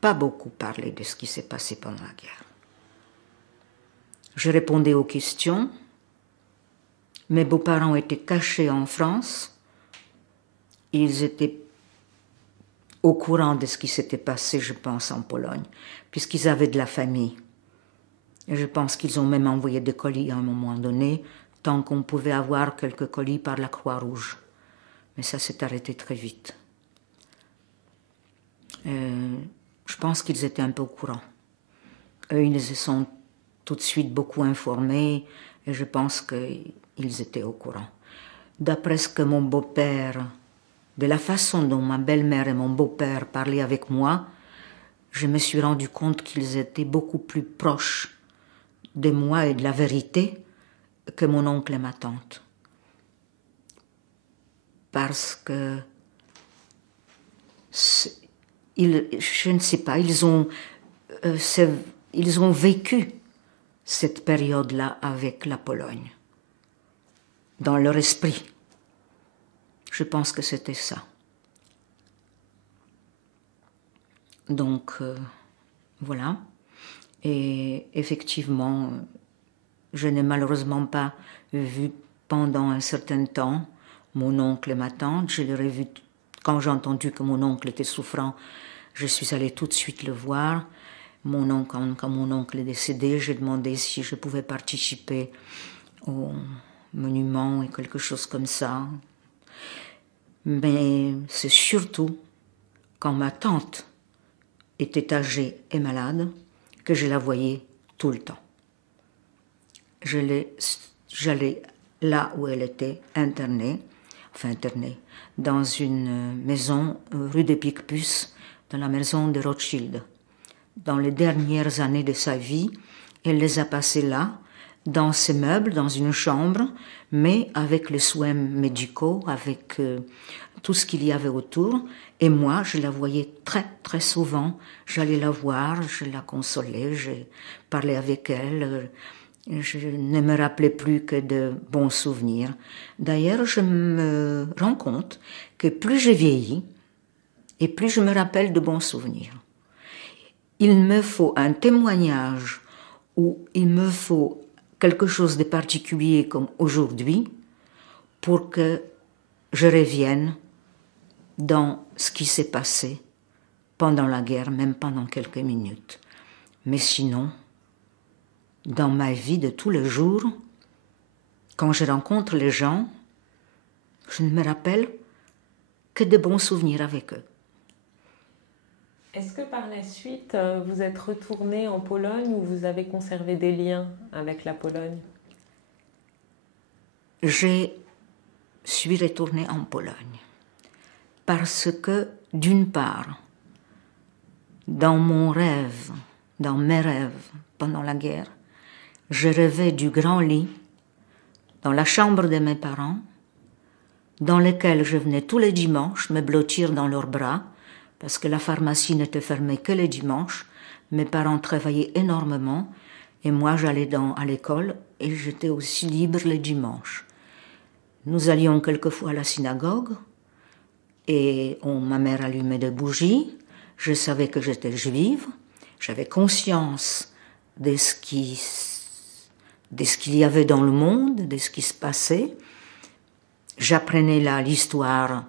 pas beaucoup parlé de ce qui s'est passé pendant la guerre. Je répondais aux questions. Mes beaux-parents étaient cachés en France. Ils étaient au courant de ce qui s'était passé, je pense, en Pologne, puisqu'ils avaient de la famille. Et je pense qu'ils ont même envoyé des colis à un moment donné, tant qu'on pouvait avoir quelques colis par la Croix-Rouge. Mais ça s'est arrêté très vite. Je pense qu'ils étaient un peu au courant. Eux, ils se sont tout de suite beaucoup informés, et je pense qu'ils étaient au courant. D'après ce que mon beau-père, de la façon dont ma belle-mère et mon beau-père parlaient avec moi, je me suis rendu compte qu'ils étaient beaucoup plus proches de moi et de la vérité que mon oncle et ma tante. Parce que, je ne sais pas, ils ont vécu cette période-là avec la Pologne, dans leur esprit. Je pense que c'était ça. Donc, voilà. Et effectivement, je n'ai malheureusement pas vu pendant un certain temps mon oncle et ma tante. Je les ai vus quand j'ai entendu que mon oncle était souffrant. Je suis allée tout de suite le voir. Quand mon oncle est décédé, j'ai demandé si je pouvais participer au monument et quelque chose comme ça. Mais c'est surtout quand ma tante était âgée et malade que je la voyais tout le temps. J'allais là où elle était internée, dans une maison rue des Picpus, dans la maison de Rothschild. Dans les dernières années de sa vie, elle les a passées là, dans ces meubles, dans une chambre, mais avec les soins médicaux, avec tout ce qu'il y avait autour. Et moi, je la voyais très, très souvent. J'allais la voir, je la consolais, je parlais avec elle. Je ne me rappelais plus que de bons souvenirs. D'ailleurs, je me rends compte que plus je vieillis, et plus je me rappelle de bons souvenirs. Il me faut un témoignage ou il me faut quelque chose de particulier comme aujourd'hui pour que je revienne dans ce qui s'est passé pendant la guerre, même pendant quelques minutes. Mais sinon, dans ma vie de tous les jours, quand je rencontre les gens, je ne me rappelle que de bons souvenirs avec eux. Est-ce que par la suite, vous êtes retourné en Pologne ou vous avez conservé des liens avec la Pologne? Je suis retournée en Pologne parce que, d'une part, dans mes rêves pendant la guerre, je rêvais du grand lit dans la chambre de mes parents, dans lequel je venais tous les dimanches me blottir dans leurs bras, parce que la pharmacie n'était fermée que les dimanches. Mes parents travaillaient énormément et moi j'allais à l'école et j'étais aussi libre les dimanches. Nous allions quelquefois à la synagogue et ma mère allumait des bougies. Je savais que j'étais juive, j'avais conscience de ce qu'il y avait dans le monde, de ce qui se passait. J'apprenais là l'histoire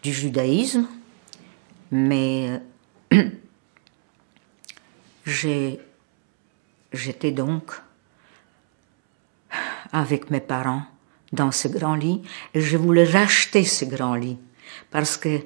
du judaïsme. Mais j'étais donc avec mes parents dans ce grand lit et je voulais racheter ce grand lit parce que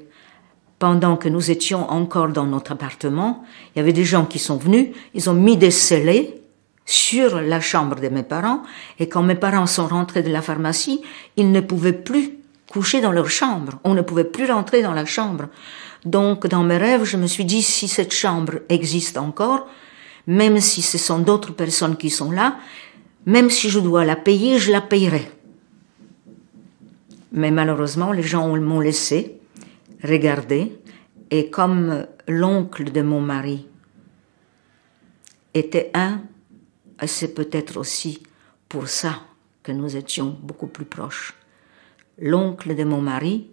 pendant que nous étions encore dans notre appartement, il y avait des gens qui sont venus, ils ont mis des scellés sur la chambre de mes parents et quand mes parents sont rentrés de la pharmacie, ils ne pouvaient plus coucher dans leur chambre, on ne pouvait plus rentrer dans la chambre. Donc dans mes rêves, je me suis dit si cette chambre existe encore, même si ce sont d'autres personnes qui sont là, même si je dois la payer, je la payerai. Mais malheureusement, les gens m'ont laissé regarder et comme l'oncle de mon mari était c'est peut-être aussi pour ça que nous étions beaucoup plus proches. L'oncle de mon mari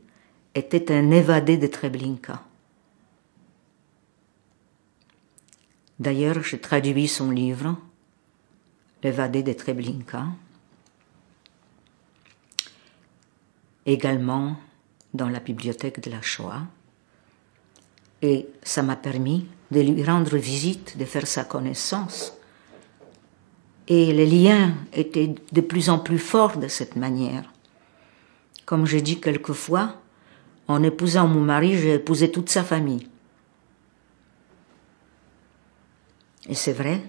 était un évadé de Treblinka. D'ailleurs, j'ai traduit son livre, L'évadé de Treblinka, également dans la bibliothèque de la Shoah. Et ça m'a permis de lui rendre visite, de faire sa connaissance. Et les liens étaient de plus en plus forts de cette manière. Comme j'ai dit quelquefois, en épousant mon mari, j'ai épousé toute sa famille. Et c'est vrai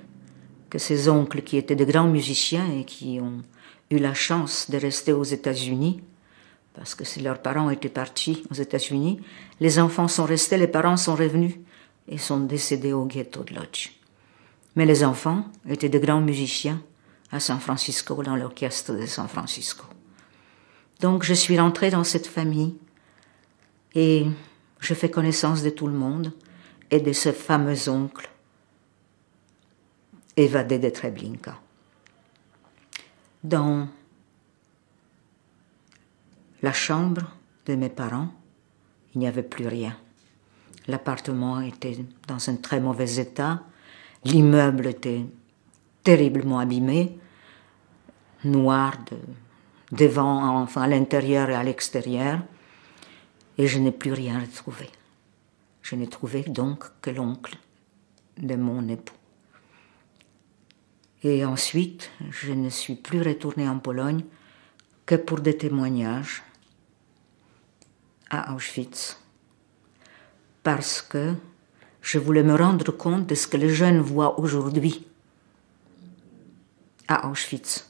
que ses oncles, qui étaient de grands musiciens et qui ont eu la chance de rester aux États-Unis, parce que si leurs parents étaient partis aux États-Unis, les enfants sont restés, les parents sont revenus et sont décédés au ghetto de Lodz. Mais les enfants étaient de grands musiciens à San Francisco, dans l'orchestre de San Francisco. Donc je suis rentrée dans cette famille et je fais connaissance de tout le monde et de ce fameux oncle évadé de Treblinka. Dans la chambre de mes parents, il n'y avait plus rien. L'appartement était dans un très mauvais état, l'immeuble était terriblement abîmé, noir devant, enfin à l'intérieur et à l'extérieur, et je n'ai plus rien retrouvé. Je n'ai trouvé donc que l'oncle de mon époux. Et ensuite, je ne suis plus retournée en Pologne que pour des témoignages à Auschwitz, parce que je voulais me rendre compte de ce que les jeunes voient aujourd'hui à Auschwitz.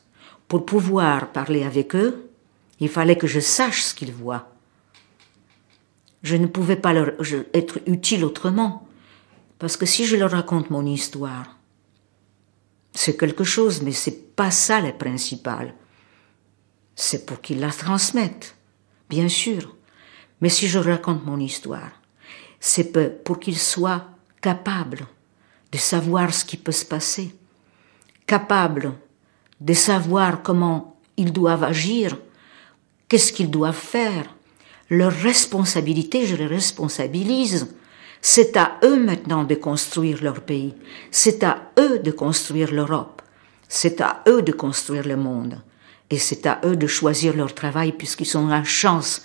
Pour pouvoir parler avec eux, il fallait que je sache ce qu'ils voient. Je ne pouvais pas leur être utile autrement, parce que si je leur raconte mon histoire, c'est quelque chose, mais ce n'est pas ça le principal. C'est pour qu'ils la transmettent, bien sûr. Mais si je raconte mon histoire, c'est pour qu'ils soient capables de savoir ce qui peut se passer, capables de savoir comment ils doivent agir, qu'est-ce qu'ils doivent faire. Leur responsabilité, je les responsabilise. C'est à eux maintenant de construire leur pays. C'est à eux de construire l'Europe. C'est à eux de construire le monde. Et c'est à eux de choisir leur travail puisqu'ils ont la chance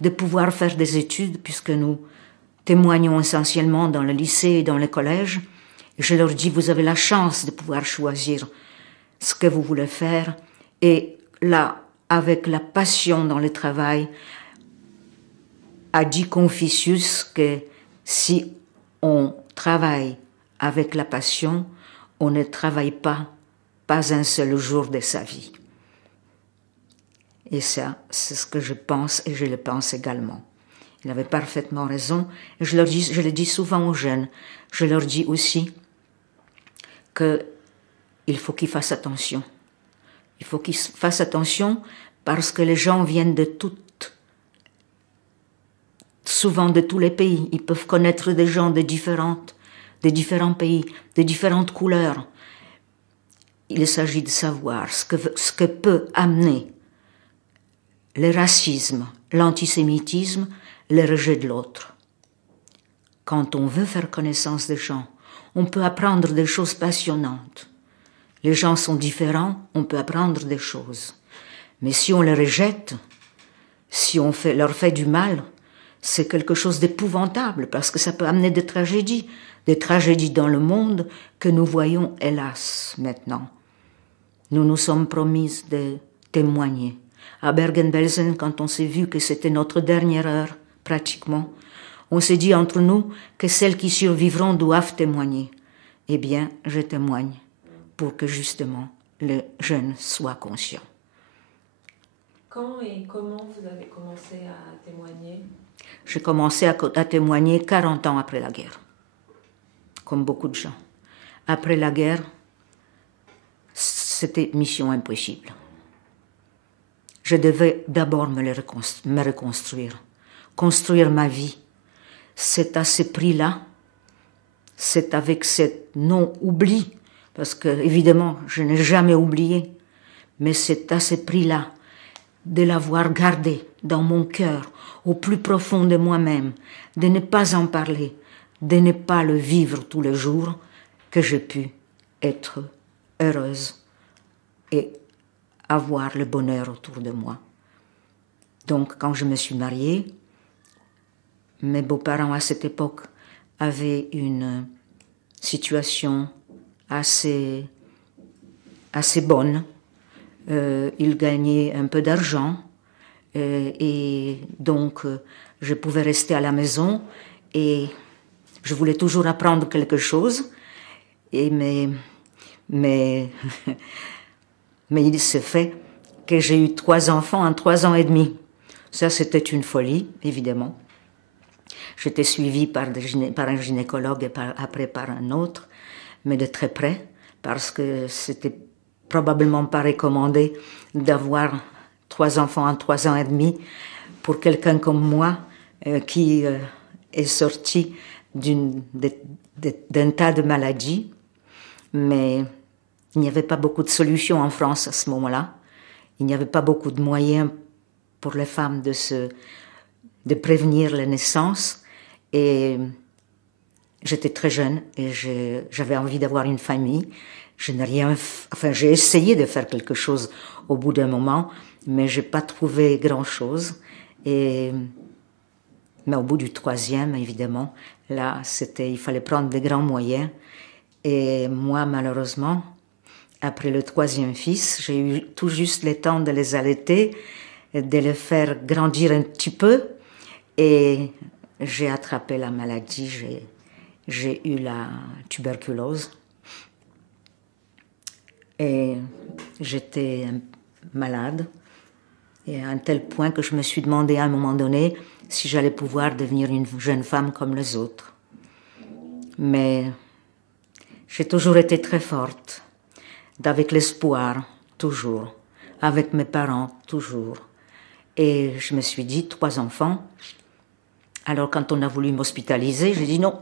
de pouvoir faire des études puisque nous témoignons essentiellement dans le lycée et dans le collège. Et je leur dis, vous avez la chance de pouvoir choisir ce que vous voulez faire. Et là, avec la passion dans le travail, a dit Confucius que si on travaille avec la passion, on ne travaille pas un seul jour de sa vie. Et ça, c'est ce que je pense et je le pense également. Il avait parfaitement raison. Et je le dis souvent aux jeunes. Je leur dis aussi qu'il faut qu'ils fassent attention. Il faut qu'ils fassent attention parce que les gens viennent souvent de tous les pays. Ils peuvent connaître des gens de différents pays, de différentes couleurs. Il s'agit de savoir ce que peut amener le racisme, l'antisémitisme, le rejet de l'autre. Quand on veut faire connaissance des gens, on peut apprendre des choses passionnantes. Les gens sont différents, on peut apprendre des choses. Mais si on les rejette, si on leur fait du mal, c'est quelque chose d'épouvantable parce que ça peut amener des tragédies dans le monde que nous voyons hélas maintenant. Nous nous sommes promis témoigner. À Bergen-Belsen, quand on s'est vu que c'était notre dernière heure, pratiquement, on s'est dit entre nous que celles qui survivront doivent témoigner. Eh bien, je témoigne pour que justement le jeune soit conscient. Quand et comment vous avez commencé à témoigner? J'ai commencé à témoigner 40 ans après la guerre, comme beaucoup de gens. Après la guerre, c'était mission impossible. Je devais d'abord me reconstruire, construire ma vie. C'est à ce prix-là, c'est avec ce non-oubli, parce que évidemment, je n'ai jamais oublié, mais c'est à ce prix-là de l'avoir gardé dans mon cœur, au plus profond de moi-même, de ne pas en parler, de ne pas le vivre tous les jours, que j'ai pu être heureuse et avoir le bonheur autour de moi. Donc, quand je me suis mariée, mes beaux-parents à cette époque avaient une situation assez bonne. Ils gagnaient un peu d'argent et donc je pouvais rester à la maison et je voulais toujours apprendre quelque chose. Mais il s'est fait que j'ai eu 3 enfants en 3 ans et demi. Ça, c'était une folie, évidemment. J'étais suivie par un gynécologue et après par un autre, mais de très près, parce que c'était probablement pas recommandé d'avoir 3 enfants en 3 ans et demi pour quelqu'un comme moi qui est sorti d'un tas de maladies. Mais il n'y avait pas beaucoup de solutions en France à ce moment-là. Il n'y avait pas beaucoup de moyens pour les femmes de prévenir les naissances. Et j'étais très jeune et j'avais envie d'avoir une famille. J'ai essayé de faire quelque chose au bout d'un moment, mais je n'ai pas trouvé grand-chose. Mais au bout du 3e, évidemment, là, il fallait prendre des grands moyens. Et moi, malheureusement, après le 3e fils, j'ai eu tout juste le temps de les allaiter, de les faire grandir un petit peu. Et j'ai attrapé la maladie, j'ai eu la tuberculose. Et j'étais malade, et à un tel point que je me suis demandé à un moment donné si j'allais pouvoir devenir une jeune femme comme les autres. Mais j'ai toujours été très forte, avec l'espoir, toujours, avec mes parents, toujours. Et je me suis dit, 3 enfants. Alors quand on a voulu m'hospitaliser, j'ai dit non.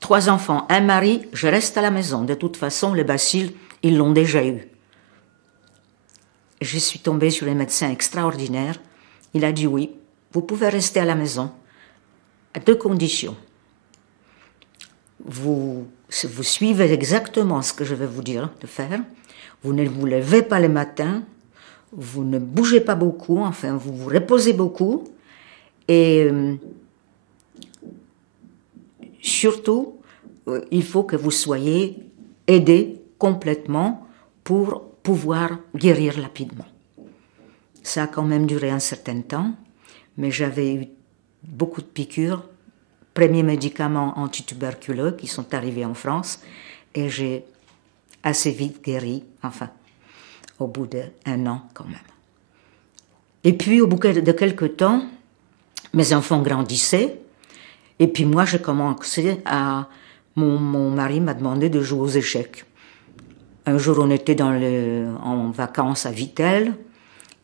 3 enfants, un mari, je reste à la maison. De toute façon, les bacilles, ils l'ont déjà eu. Je suis tombée sur un médecin extraordinaire. Il a dit oui, vous pouvez rester à la maison, à 2 conditions. Vous suivez exactement ce que je vais vous dire de faire. Vous ne vous levez pas le matin, vous ne bougez pas beaucoup, enfin vous vous reposez beaucoup. Et surtout, il faut que vous soyez aidé complètement pour pouvoir guérir rapidement. Ça a quand même duré un certain temps, mais j'avais eu beaucoup de piqûres, premiers médicaments antituberculeux qui sont arrivés en France, et j'ai assez vite guéri, enfin, au bout d'1 an quand même. Et puis, au bout de quelques temps, mes enfants grandissaient, et puis moi, j'ai commencé à... Mon mari m'a demandé de jouer aux échecs. Un jour, on était en vacances à Vittel,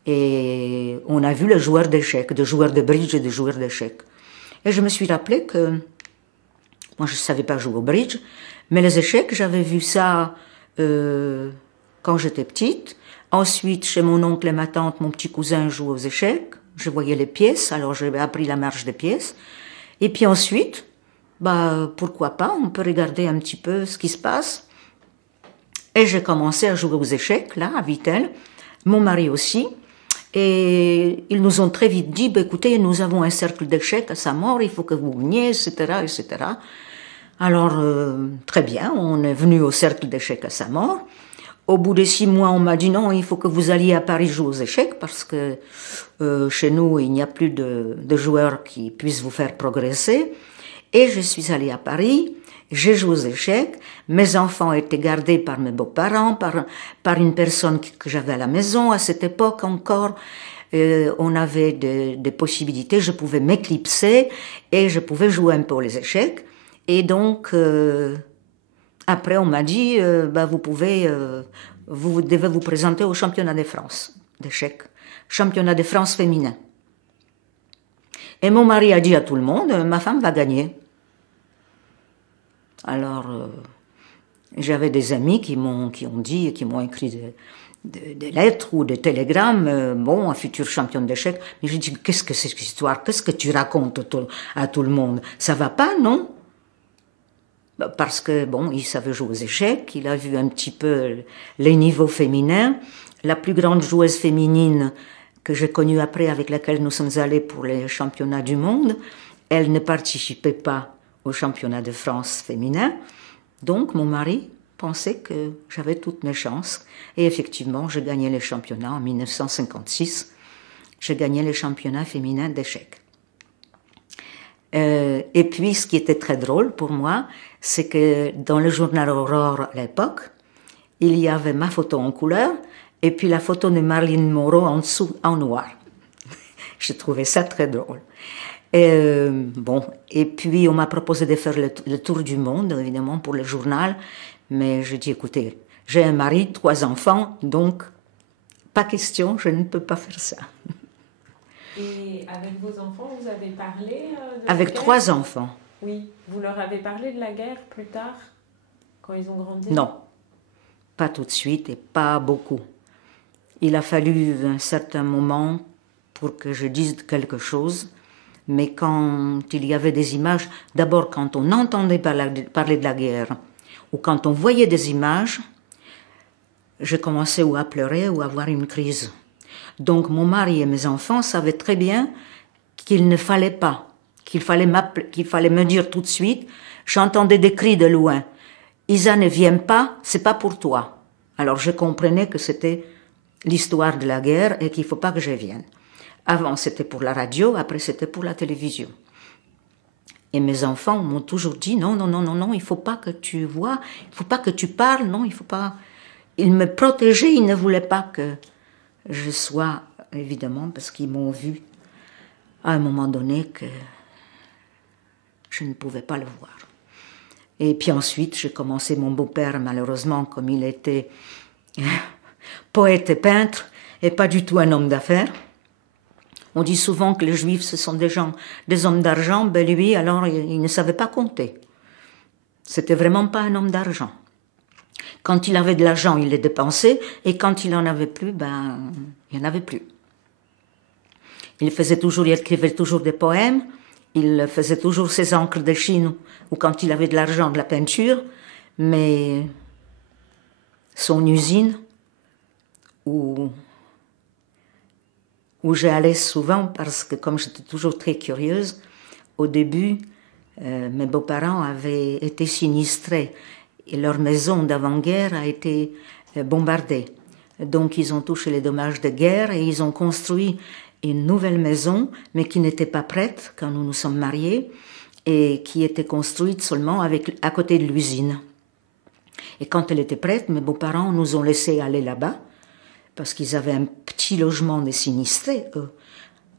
et on a vu les joueurs d'échecs, des joueurs de bridge et des joueurs d'échecs. Et je me suis rappelé que moi, je ne savais pas jouer au bridge, mais les échecs, j'avais vu ça quand j'étais petite. Ensuite, chez mon oncle et ma tante, mon petit cousin jouait aux échecs. Je voyais les pièces, alors j'ai appris la marche des pièces. Et puis ensuite, pourquoi pas, on peut regarder un petit peu ce qui se passe. Et j'ai commencé à jouer aux échecs, là, à Vittel. Mon mari aussi. Et ils nous ont très vite dit, écoutez, nous avons un cercle d'échecs à sa mort, il faut que vous veniez, etc., etc. Alors, très bien, on est venu au cercle d'échecs à sa mort. au bout de 6 mois, on m'a dit non, il faut que vous alliez à Paris jouer aux échecs parce que chez nous, il n'y a plus de joueurs qui puissent vous faire progresser. Et je suis allée à Paris, j'ai joué aux échecs, mes enfants étaient gardés par mes beaux-parents, par une personne que j'avais à la maison. À cette époque encore, on avait des possibilités, je pouvais m'éclipser et je pouvais jouer un peu aux échecs. Et donc, après on m'a dit, vous devez vous présenter au championnat de France d'échecs, championnat de France féminin. Et mon mari a dit à tout le monde, ma femme va gagner. Alors, j'avais des amis qui m'ont écrit des lettres ou des télégrammes, bon, un futur champion d'échecs. Mais j'ai dit, qu'est-ce que c'est cette histoire? Qu'est-ce que tu racontes à tout le monde? Ça va pas, non? Parce que, bon, il savait jouer aux échecs, il a vu un petit peu les niveaux féminins. La plus grande joueuse féminine que j'ai connue après, avec laquelle nous sommes allés pour les championnats du monde, elle ne participait pas au championnat de France féminin. Donc, mon mari pensait que j'avais toutes mes chances. Et effectivement, j'ai gagné les championnats en 1956. J'ai gagné les championnats féminins d'échecs. Et puis, ce qui était très drôle pour moi, c'est que dans le journal Aurore à l'époque, il y avait ma photo en couleur et puis la photo de Marilyn Monroe en dessous, en noir. J'ai trouvé ça très drôle. Et puis on m'a proposé de faire le tour du monde, évidemment, pour le journal, mais j'ai dit, écoutez, j'ai un mari, 3 enfants, donc pas question, je ne peux pas faire ça. Et avec vos enfants, vous avez parlé avec 3 enfants. Oui, vous leur avez parlé de la guerre plus tard, quand ils ont grandi? Non, pas tout de suite et pas beaucoup. Il a fallu un certain moment pour que je dise quelque chose, mais quand il y avait des images, d'abord quand on entendait parler de la guerre, ou quand on voyait des images, je commençais ou à pleurer ou à avoir une crise. Donc mon mari et mes enfants savaient très bien qu'il ne fallait pas, qu'il fallait me dire tout de suite. J'entendais des cris de loin. Isa, ne viens pas, c'est pas pour toi. Alors je comprenais que c'était l'histoire de la guerre et qu'il ne faut pas que je vienne. Avant c'était pour la radio, après c'était pour la télévision. Et mes enfants m'ont toujours dit non, il ne faut pas que tu vois, il ne faut pas que tu parles, non, il ne faut pas. Ils me protégeaient, ils ne voulaient pas que je sois, évidemment, parce qu'ils m'ont vu à un moment donné que je ne pouvais pas le voir. Et puis ensuite, j'ai commencé, mon beau-père, malheureusement, comme il était poète et peintre, et pas du tout un homme d'affaires. On dit souvent que les Juifs, ce sont des hommes d'argent. Ben lui, alors, il ne savait pas compter. C'était vraiment pas un homme d'argent. Quand il avait de l'argent, il le dépensait, et quand il n'en avait plus, ben, il n'y en avait plus. Il écrivait toujours des poèmes, il faisait toujours ses encres de Chine, ou quand il avait de l'argent, de la peinture, mais son usine, où j'allais souvent, parce que comme j'étais toujours très curieuse, au début, mes beaux-parents avaient été sinistrés, et leur maison d'avant-guerre a été bombardée. Donc ils ont touché les dommages de guerre et ils ont construit une nouvelle maison, mais qui n'était pas prête quand nous nous sommes mariés, et qui était construite seulement à côté de l'usine. Et quand elle était prête, mes beaux-parents nous ont laissés aller là-bas, parce qu'ils avaient un petit logement des sinistrés.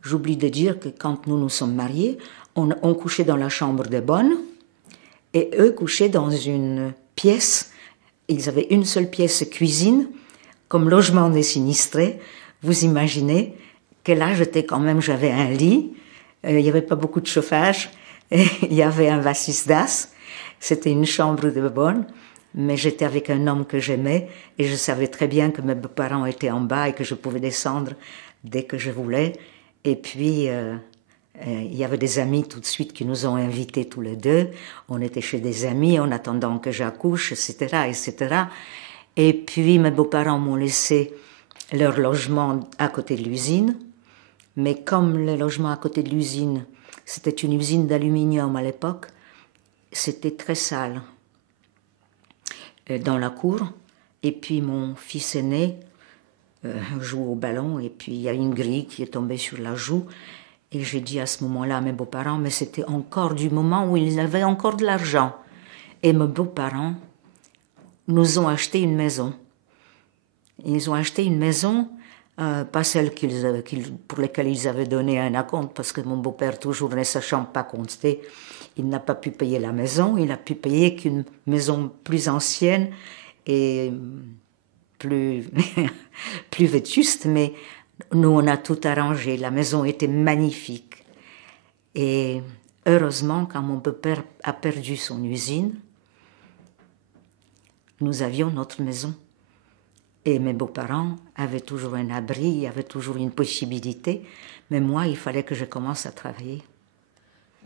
J'oublie de dire que quand nous nous sommes mariés, on couchait dans la chambre des bonnes, et eux couchaient dans une pièce. Ils avaient une seule pièce cuisine, comme logement des sinistrés. Vous imaginez que là, j'avais un lit, il n'y avait pas beaucoup de chauffage, et il y avait un vasisdas, c'était une chambre de bonne, mais j'étais avec un homme que j'aimais, et je savais très bien que mes parents étaient en bas et que je pouvais descendre dès que je voulais. Et puis, il y avait des amis tout de suite qui nous ont invités tous les deux. On était chez des amis en attendant que j'accouche, etc., etc. Et puis, mes beaux-parents m'ont laissé leur logement à côté de l'usine. Mais comme le logement à côté de l'usine, c'était une usine d'aluminium à l'époque, c'était très sale dans la cour. Et puis mon fils aîné joue au ballon et puis il y a une grille qui est tombée sur la joue. Et j'ai dit à ce moment-là à mes beaux-parents, mais c'était encore du moment où ils avaient encore de l'argent. Et mes beaux-parents nous ont acheté une maison. Ils ont acheté une maison, pas celle pour laquelle ils avaient donné un acompte, parce que mon beau-père, toujours ne sachant pas compter, il n'a pas pu payer la maison, il a pu payer qu'une maison plus ancienne et plus, plus vétuste, mais nous, on a tout arrangé. La maison était magnifique. Et heureusement, quand mon beau-père a perdu son usine, nous avions notre maison. Et mes beaux-parents avaient toujours un abri, avaient toujours une possibilité. Mais moi, il fallait que je commence à travailler.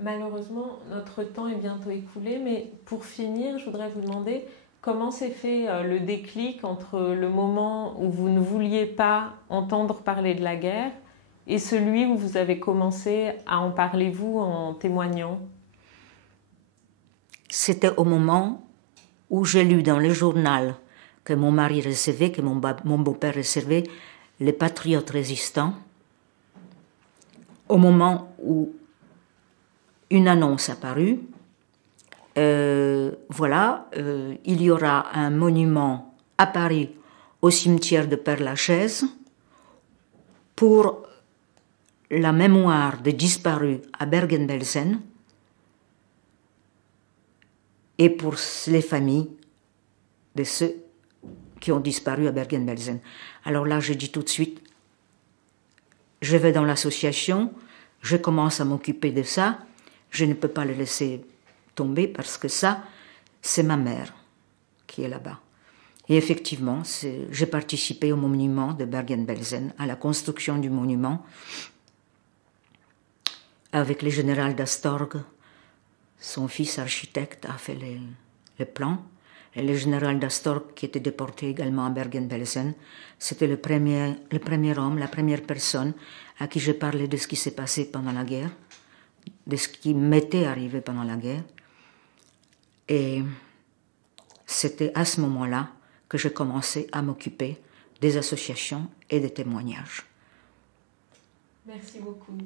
Malheureusement, notre temps est bientôt écoulé. Mais pour finir, je voudrais vous demander comment s'est fait le déclic entre le moment où vous ne vouliez pas entendre parler de la guerre et celui où vous avez commencé à en parler, vous, en témoignant? C'était au moment où j'ai lu dans le journal que mon mari recevait, que mon beau-père recevait, les patriotes résistants, au moment où une annonce apparut, il y aura un monument à Paris, au cimetière de Père-Lachaise, pour la mémoire des disparus à Bergen-Belsen et pour les familles de ceux qui ont disparu à Bergen-Belsen. Alors là, je dis tout de suite, je vais dans l'association, je commence à m'occuper de ça, je ne peux pas le laisser tomber parce que ça, c'est ma mère qui est là-bas. Et effectivement, j'ai participé au monument de Bergen-Belsen, à la construction du monument, avec le général d'Astorg. Son fils architecte a fait les plans. Et le général d'Astorg, qui était déporté également à Bergen-Belsen, c'était le premier homme, la première personne à qui j'ai parlé de ce qui s'est passé pendant la guerre, de ce qui m'était arrivé pendant la guerre. Et c'était à ce moment-là que j'ai commencé à m'occuper des associations et des témoignages. Merci beaucoup.